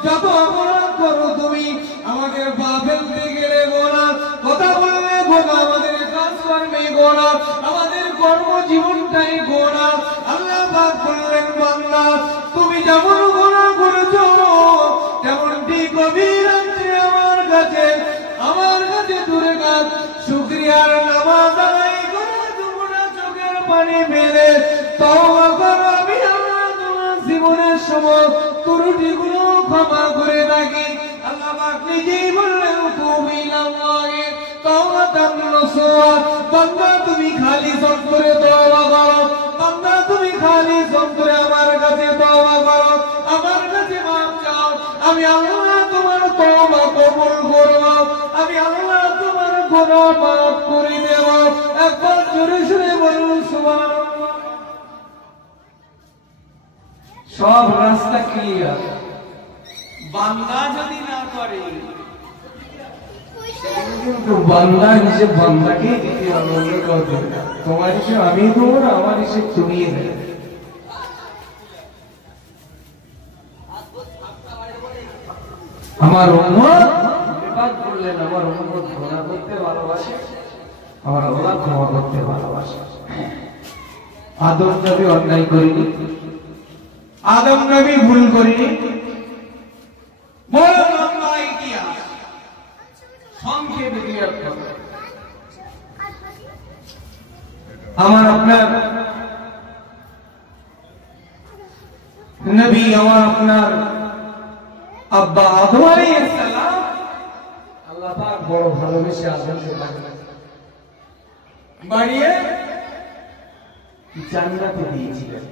যত অপরাধ করো, তুমি আমাদের পা ফেলতে গেলে গুনাহ, কথা বললে গুনাহ, আমাদের কাজ কর্মে গুনাহ, আমাদের কর্মজীবনটাই গুনাহ। আল্লাহ পাক বললেন, বান্দা তুমি যেমন গুনাহ করেছো, তেমনটি গভীর রাত্রে আমার কাছে দূরে কাজ শুকরিয়ার নামাজ আদায় করে তোমরা পানি পেলে তওবা করো, আমি আল্লাহ তোমার জীবনের সমস্ত ত্রুটিগুলো ক্ষমা করে থাকি। আল্লাহ পাক নিজেই বললেন তুবু ইলাল্লাহি তাওবাতান নাসুহা, বান্দা তুমি খালিস অন্তরে তওবা করো, বান্দা তুমি খালিস অন্তরে আমার কাছে তওবা করো, আমার কাছে মাফ চাও, আমি আল্লাহ তোমার তওবা কবুল করব, আমি আল্লাহ তোমার গুনাহ মাফ করে দেব। একবার জোরে জোরে বলুন সুবহানাল্লাহ। সব রাস্তা ক্লিয়ার। বান্দা যদি না করে কিন্তু বান্দা হিসেবে বান্দাকে দিতে হবে, অন্য কাউকে দেবে না। তোমার হিসেবে আমি দেবো না, আমার হিসেবে তুমি দেবে। আমার উম্মত বিপদ করলেন, আমার উম্মত গুনাহ করতে ভালোবাসে, আমার আল্লাহ ক্ষমা করতে ভালোবাসে। আদম নবী অন্যায় করেনি, আদম নবী ভুল করেনি। বড় লম্বা ইতিহাস, সংক্ষেপে দিয়ে আমার আপনার নবী, আমার আপনার আব্বা আদম আলাইহিস সালাম আল্লাহ পাক বড় ভালোবেসে আদমকে বাড়িয়ে জান্নাতে দিয়েছিলেন।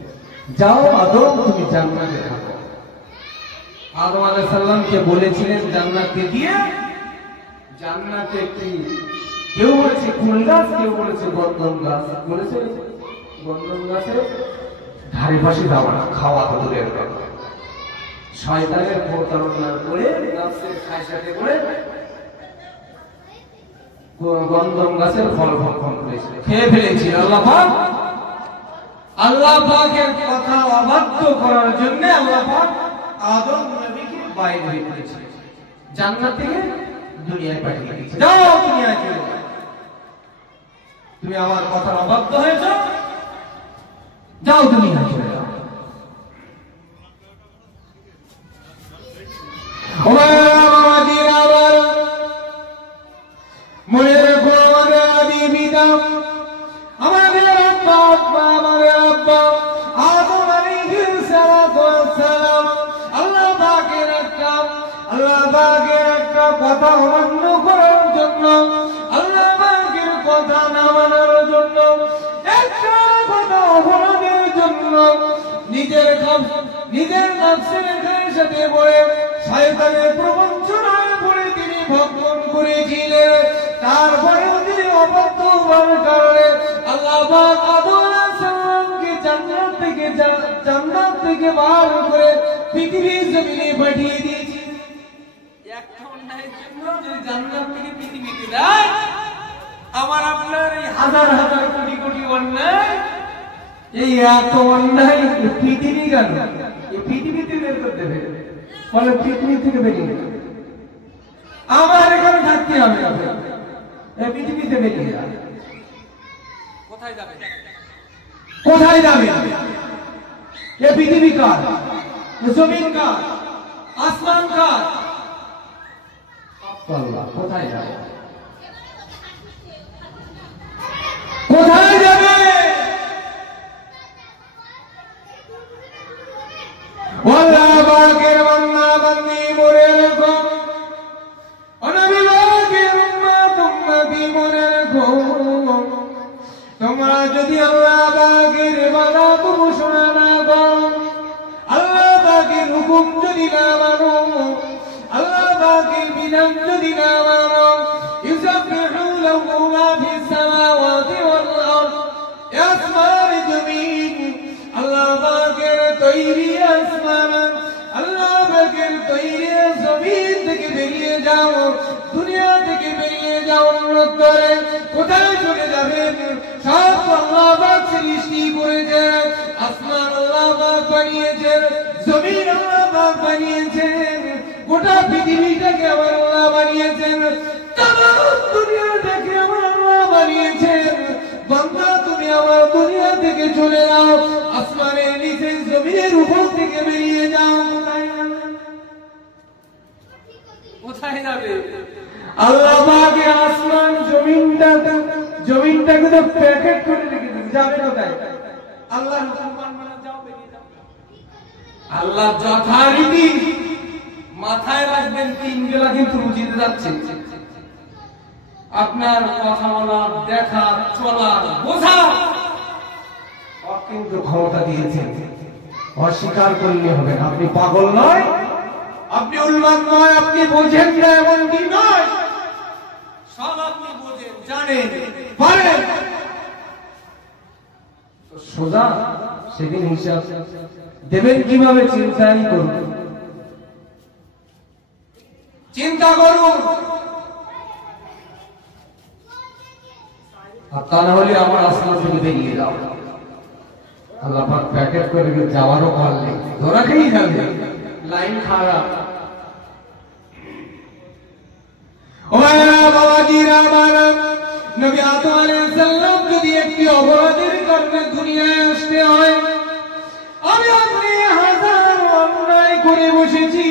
যাও আদম, তুমি জান্নাতে থাকো। আদম আলাইহিস সালামকে বলেছিলেন জান্নাতে দিয়ে, জান্নাতে একটি, কেউ বলেছে কুল গাছ, কেউ বলেছে গন্ধম গাছ, বলেছে গন্ধম গাছের ধারে পাশে যাওয়া না, খাওয়া তো দূরের কথা। শয়তানের প্রতারণা করে গাছের খায়সাতে করে গন্ধম গাছের ফল ভক্ষণ করেছিল, খেয়ে ফেলেছিল। আল্লাহ পাকের কথা অবাধ্য করার জন্য আল্লাহ পাক আদম নবীকে বাইরে রেখেছিলেন, জান্নাত থেকে দুনিয়ায় পাঠিয়ে দিয়েছে। যাও দুনিয়ায় চলে যাও, তুমি আমার কথা অবাধ্য হয়েছো, যাও দুনিয়ায় চলে যাও। মনে রেখো আমাদের আদি পিতা, আমাদের আব্বা আমাদের আব্বা আদম আলাইহিস সালাম আল্লাহ পাকের একটা কথা অমান্য করার জন্য, আল্লাহ পাকের কথা না মানার জন্য, একটা কথা অপরাধের জন্য নিজের নফসের সাথে পড়ে শয়তানের প্রবঞ্চনায় পড়ে তিনি ভক্ষণ করেছিলেন। তারপরেও তিনি অবাধ্য হওয়ার কারণে আল্লাহ পাক আদম আলাইহিস সালামকে জান্নাত থেকে বার করে পৃথিবীর জমিনে পাঠিয়ে দিয়েছেন। একটা অন্যায়ের জন্য যদি জান্নাত থেকে পৃথিবীতে যায়, আমার আপনার এই হাজার হাজার কোটি কোটি অন্যায়, এই এত অন্যায় পৃথিবী কেন, এই পৃথিবীতে বের করতে হবে, ফলে পৃথিবী থেকে বেরিয়ে আমার এখানে থাকতে হবে, এই পৃথিবীতে বেরিয়ে যাবে। কোথায় যাবে? কোথায় যাবে? এ পৃথিবী কার? জমিন কার? আসমান কার? আল্লাহ। কোথায় যাবে? কোথায় যাবে? আল্লাহ পাকের বান্দা বান্দি মনে রেখো, নবী পাকের উম্মত উম্মতি মনে রেখো, তোমরা যদি আল্লাহ পাকের ইবাদত ঘোষণা না করো, আল্লাহ পাকের হুকুম যদি না মানো, আল্লাহ পাকের বিধান যদি না মানো, ইউসাব্বিহু লাহু মা ফিস সামাওয়াতি ওয়াল আরদ, আসমান জমিন আল্লাহ পাকের তৈরি আসমান, আল্লাহ পাকের তৈরি জমিন থেকে বেরিয়ে যাও, দুনিয়া থেকে বেরিয়ে যাও, অনুরোধ করে কোথায় চলে যাবেন? সব আল্লাহ পাক সৃষ্টি করেছেন, আসমান আল্লাহ পাক বানিয়েছেন, জমিন আল্লাহ পাক বানিয়েছেন, গোটা পৃথিবীটাকে আমার আল্লাহ বানিয়েছেন, তামাম দুনিয়াটাকে আমার আল্লাহ বানিয়েছেন। বান্দা তুমি আমার দুনিয়া থেকে চলে যাও, আসমানের নিচে জমিনের উপর থেকে বেরিয়ে যাও। কোথায় যাবে? আল্লাহ পাকের আসমান জমিনটাকে তো প্যাকেট করে রেখে দিয়েছে, যাবে কোথায়? আল্লাহর হুকুম মানবে না, যাও বেরিয়ে যাও। আল্লাহ যথারীতি মাথায় রাখবেন, 3 বেলা কিন্তু রুজিতে যাচ্ছে। আপনার কথা বলা, দেখা, চলা, বোঝা কিন্তু ক্ষমতা দিয়েছেন, অস্বীকার করলে হবে না। আপনি পাগল নয়, আপনি উন্মাদ নয়, আপনি বোঝেন না এমনটি নয়, সব আপনি বোঝেন, জানেন, পারেন। সোজা সেদিন হিসাব দেবেন কিভাবে? চিন্তাই করুন, চিন্তা করুন। আর তা না হলে আমার আস্তে থেকে বেরিয়ে যাও। আল্লাহ পাক প্যাকেট করে যাওয়ারও পারলে ধরা খেয়েই যাবে, লাইন খারাপ। ও বাবাজিরা আমার, নবী আদম আলাইহিস সালাম যদি একটি অপরাধের কারণে দুনিয়ায় আসতে হয়, আমি আপনি হাজার অন্যায় করে বসেছি,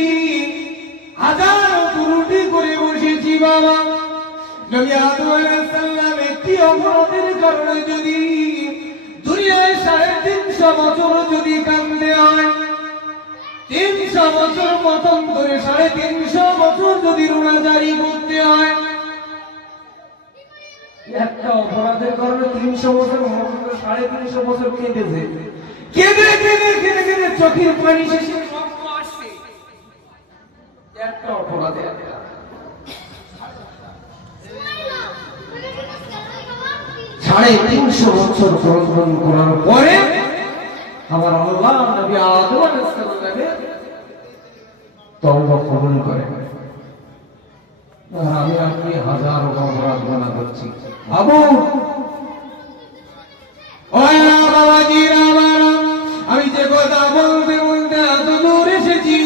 হাজার ত্রুটি করে বসেছি বাবা। নবী আদম আলাইহিস সালাম একটি অপরাধের কারণে যদি দুনিয়ায় 350 বছর যদি কাঁদতে হয়, 300 বছর মতন ধরে 350 বছর যদি রোনাজারি করতে হয়, একটা অপরাধের কারণে 300 বছর, 350 বছর কেঁদেছে, কেঁদে কেঁদে কেঁদে কেঁদে চোখের পানি শেষে রক্ত আসছে একটা অপরাধে। 350 বছর প্রয়োজন করার পরে আমার আল্লাহ নবী আদম আলাইহিস সালামের তওবা কবুল করেন। আমি আপনি হাজার অপরাধ গুনাহ করছি। আবু ওয়া বাবাজিরা আমার, আমি যে কথা বলতে বলতে এত দূর এসেছি,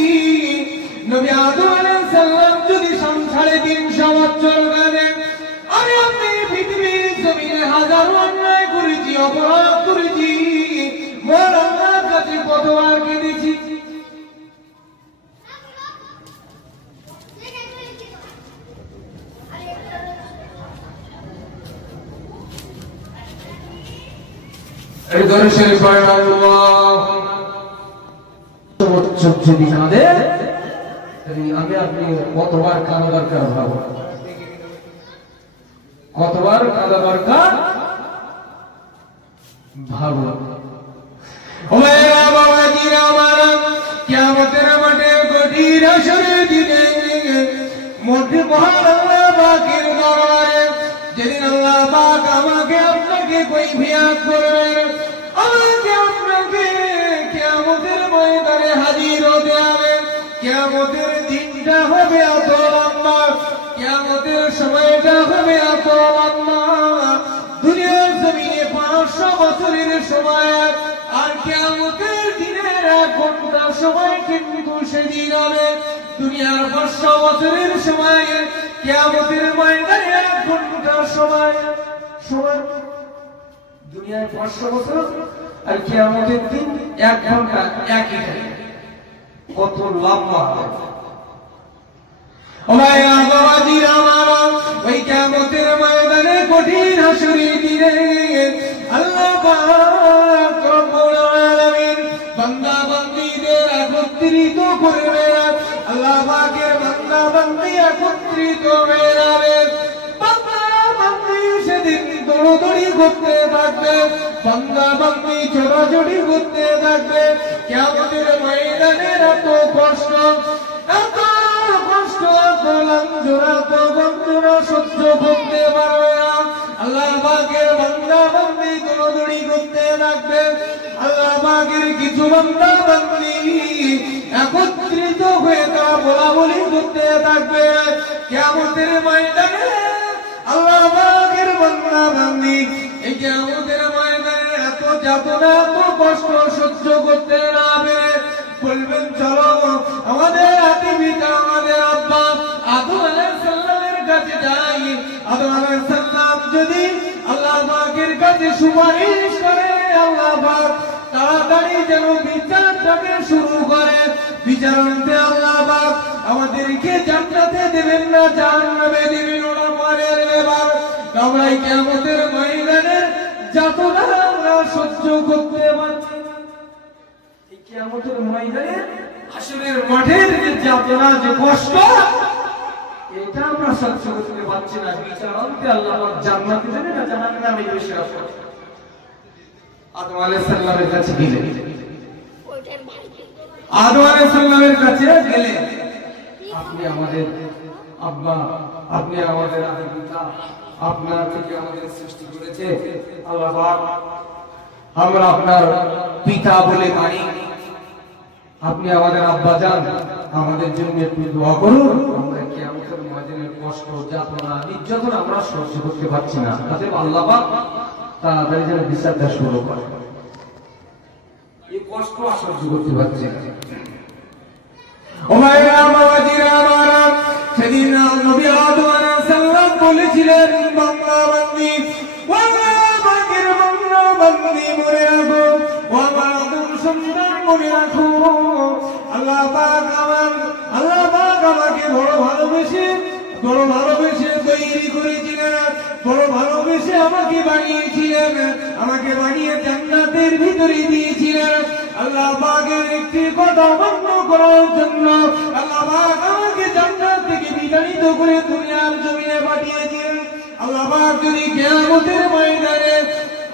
নবী আদম আলাইহিস সালাম যদি 350 বছর কাঁদে, আমি আপনি পৃথিবীর জমিনে হাজার অন্যায় করেছি, অপরাধ করেছি, মোর আল্লাহর কাছে কতবার কেঁদেছি। এই দরুদ শরীফ পড়েন, আল্লাহ যদি কাঁদে, আমি আপনি কতবার কাঁদা দরকার ভাবো, কতবার কাঁদা দরকার ভাবো। ওয়া বাবাজিরা আমার, কিয়ামতের মাঠে কঠিন হাসরের দিনে মধ্যে মহান আল্লাহ পাকের দরবারে যেদিন আল্লাহ পাক আমাকে আপনাকে কৈফিয়ত করবেন, আমাকে আপনাকে কিয়ামতের ময়দানে হাজির হতে হবে। কিয়ামতের দিনটা হবে এত লম্বা, কিয়ামতের সময়টা হবে এত লম্বা, দুনিয়ার জমিনে 500 বছরের সময়, আর কিয়ামতের দিনের 1 ঘন্টা সময় কিন্তু সেদিন হবে দুনিয়ার 500 বছরের সময়, কিয়ামতের ময়দানে 1 ঘন্টা সময়। সময় দুনিয়ায় 500 বছর আর কিয়ামতের দিন 1 ঘন্টা, একই টাইম, কত লম্বা। ও ভাইয়া বাবাজিরা আমার, ওই কিয়ামতের ময়দানে কঠিন হাসরের দিনে আল্লাহ পাক রব্বুল আলামিন বান্দা বান্দীদের একত্রিত করবে। আল্লাহ পাকের বান্দা বান্দী একত্রিত হয়ে যাবে। বান্দা বান্দী সেদিন দৌড়দৌড়ি করতে থাকবে, বান্দা বান্দী ছোটাছুটি করতে থাকবে। কিয়ামতের ময়দানের এত কষ্ট, এত কষ্ট, এত লাঞ্ছনা, এত বঞ্চনা সহ্য করতে পারবে না। আল্লাহ পাকের বান্দা বান্দী দৌড়দৌড়ি করতে থাকবে। আল্লাহ পাকের কিছু বান্দা বান্দী একত্রিত হয়ে তারা বলাবলি করতে থাকবে। কিয়ামতের ময়দানে আল্লাহ পাকের বান্দা বান্দী এই কিয়ামতের ময়দানে এত যাতনা, এত কষ্ট সহ্য করতে না পেরে বলবেন, চলো আমাদের আদি পিতা, আমাদের আব্বা আদম আলাইহিস সালামের কাছে যাই। আদম আলাইহিস সালাম যদি আল্লাহ পাকের কাছে সুপারিশ করে, আল্লাহ পাক তাড়াতাড়ি যেন বিচারটাকে শুরু করে। বিচারণতে আল্লাহ পাক আমাদেরকে জান্নাতে দেবেন না, জাহান্নামে দেবেন, ওরা পরের ব্যাপার। আমরা কিয়ামতের ময়দানে যাতনা আমরা করতে পারছি না। এই কিয়ামতের ময়দানে হাসরের মাঠের যে যাতনা, যে কষ্ট, এটা আমরা সহ্য করতে পারছি না। বিচারান্তে আল্লাহ পাক জান্নাতে যাবে না জাহান্নামে বেশি আসবে। আদম আলাইহিস সালামের কাছে গেলেন, আদম আলাইহিস সালামের কাছে গেলেন, আপনি আমাদের আব্বা, আপনি আমাদের পিতা, আপনার থেকে আমাদের সৃষ্টি করেছে আল্লাহ পাক, আমরা আপনার পিতা বলে মানি, আপনি আমাদের আব্বা জান, আমাদের জন্য একটু দোয়া করুন। আমরা কিয়ামতের ময়দানের কষ্ট, যাতনা, নির্যাতন আমরা সহ্য করতে পারছি না, তাতে আল্লাহ পাক তাড়াতাড়ি যেন বিচারটা শুরু করে, এই কষ্ট আর সহ্য করতে পারছি না। ও ভাইরা বাবাজিরা আমার, সেদিন নবী আদম আলাইহিস সালাম বলেছিলেন, বান্দা বান্দি, ওয়াল্লাহ পাকের বান্দা বান্দি মনে রাখো, ও আমার আদম সন্তান মনে রাখো, আল্লাহ পাক আমাকে বড় ভালোবেসে তৈরি করেছিলেন, বড় ভালোবেসে আমাকে বানিয়েছিলেন, আমাকে বানিয়ে জান্নাতের ভিতরে দিয়েছিলেন। আল্লাহ পাকের একটি কথা অমান্য করার জন্য আল্লাহ পাক আমাকে জান্নাত থেকে বিতাড়িত করে দুনিয়ার জমিনে পাঠিয়েছিলেন। আল্লাহ পাক যদি কিয়ামতের ময়দানে,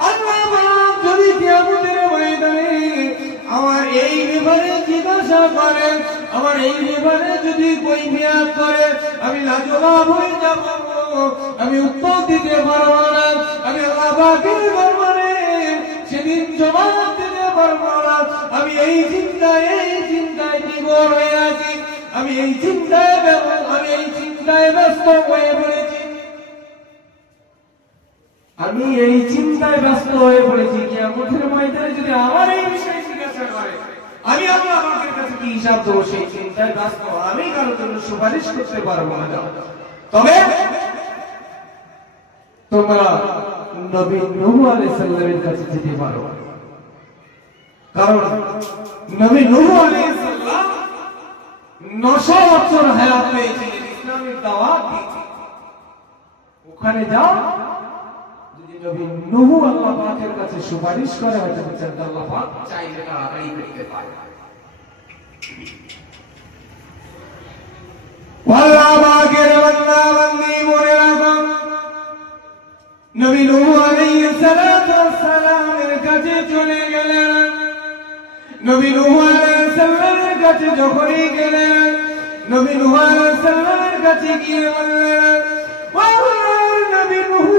আল্লাহ পাক যদি কিয়ামতের ময়দানে আমার এই ব্যাপারে জিজ্ঞাসা করে, আমার এই ব্যাপারে যদি কৈফিয়ত করে, আমি লাজবাব হয়ে যাব, আমি উত্তর দিতে পারবো না, আমি আল্লাহ পাকের দরবারে সেদিন জবাব দিতে পারবো না। আমি এই চিন্তায় বিভোর হয়ে আছি, আমি এই চিন্তায় ব্যস্ত হয়ে পড়েছি, আমি এই চিন্তায় ব্যস্ত হয়ে পড়েছি। কিয়ামতের ময়দানে যদি আমার এই বিষয়ে জিজ্ঞাসা করে, আমি আল্লাহ পাকের কাছে কি হিসাব দেবো, সেই চিন্তায় ব্যস্ত, আমি কারোর জন্য সুপারিশ করতে পারবো না। তবে তোমরা নবী নূহ আলাইহিস সালামের কাছে যেতে পারো, কারণ নবী নূহ আলাইহিস সালাম 900 বছর হায়াত পেয়েছিলেন, ইসলামের দাওয়াত দিয়েছিলেন। ওখানে যাও, যদি নবী নূহ আল্লাহ পাকের কাছে সুপারিশ করে, হয়তো আল্লাহ পাক চাইলে তাড়াতাড়ি করতে পারে। আল্লাহ পাকের বান্দা বান্দি মনে রাখো, নবী নূহ আলাইহিস সালামের কাছে চলে গেলেন। নবী নূহ আলাইহিস সালামের কাছে যখনই গেলেন, নবী নূহ আলাইহিস সালামের কাছে গিয়ে বললেন, নবী নূহ,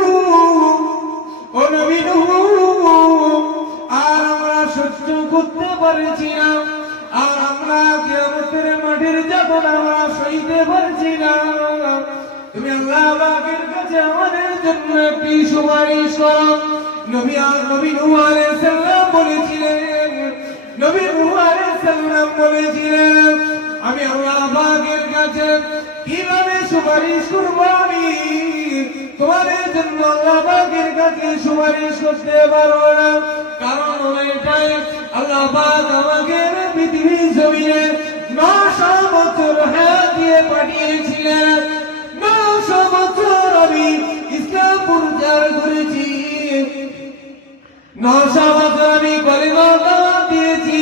ও নবী নূহ, আর আমরা সহ্য করতে পারছি না, আর আমরা কিয়ামতের মাঠের যাতনা আমরা সইতে পারছি না, তুমি আল্লাহ পাকের কাছে আমাদের জন্য একটি সুপারিশ করো। নবী নূহ আলাইহিস সালাম বলেছিলেন, নবী নূহ আলাইহিস সালাম বলেছিলেন, আমি আল্লাহ পাকের কাছে কিভাবে সুপারিশ করব, আমি তোমাদের জন্য আল্লাহ পাকের কাছে সুপারিশ করতে পারবো না। কারণ এটাই, আল্লাহ পাক আমাকে পৃথিবীর জমিনে 900 বছর হায়াত দিয়ে পাঠিয়েছিলেন, 900 বছর আমি ইসলাম প্রচার করেছি, 900 বছর আমি কলিমার দাওয়াত দিয়েছি,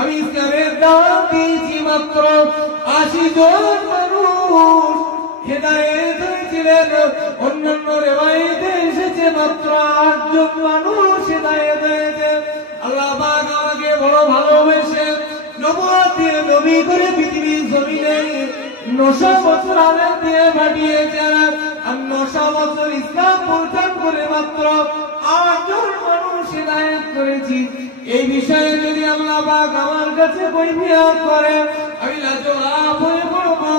আমি ইসলামের দাওয়াত দিয়েছি। মাত্র 80 জন মানুষ হেদায়েত হয়েছিলেন, অন্যান্য রিওয়ায়েতে এসেছে মাত্র 8 জন মানুষ হেদায়েত হয়েছে। আল্লাহ পাক আমাকে বড় ভালোবেসে নবুয়ত দিয়ে নবী করে পৃথিবীর জমিনে 900 বছর আগে দিয়ে পাঠিয়েছেন, আর 900 বছর ইসলাম প্রচার করে মাত্র 8 জন মানুষ হেদায়েত করেছি। এই বিষয়ে যদি আল্লাহ পাক আমার কাছে কৈফিয়ত করে, আমি লাজবাব হয়ে পড়বো,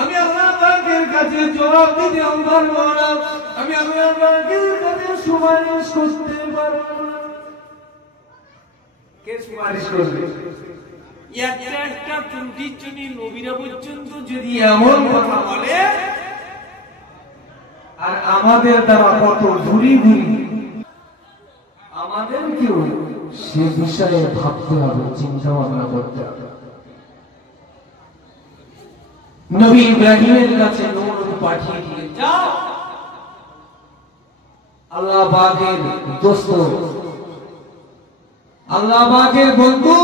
আমি আল্লাহ পাকের কাছে জবাব দিতে পারবো না, আমি আল্লাহ পাকের কাছে সুপারিশ করতে পারবো না। কে সুপারিশ করবে? একটা ত্রুটির জন্য নবীরা পর্যন্ত যদি এমন কথা বলে, আর আমাদের দ্বারা কত ঘুরি আমাদেরকেও সে বিষয়ে ভাবতে হবে, চিন্তা ভাবনা করতে হবে। নবী ইব্রাহিমের কাছে নূহ পাঠিয়ে দিলেন, যাও আল্লাহ পাকের দোস্ত আল্লাহ পাকের বন্ধু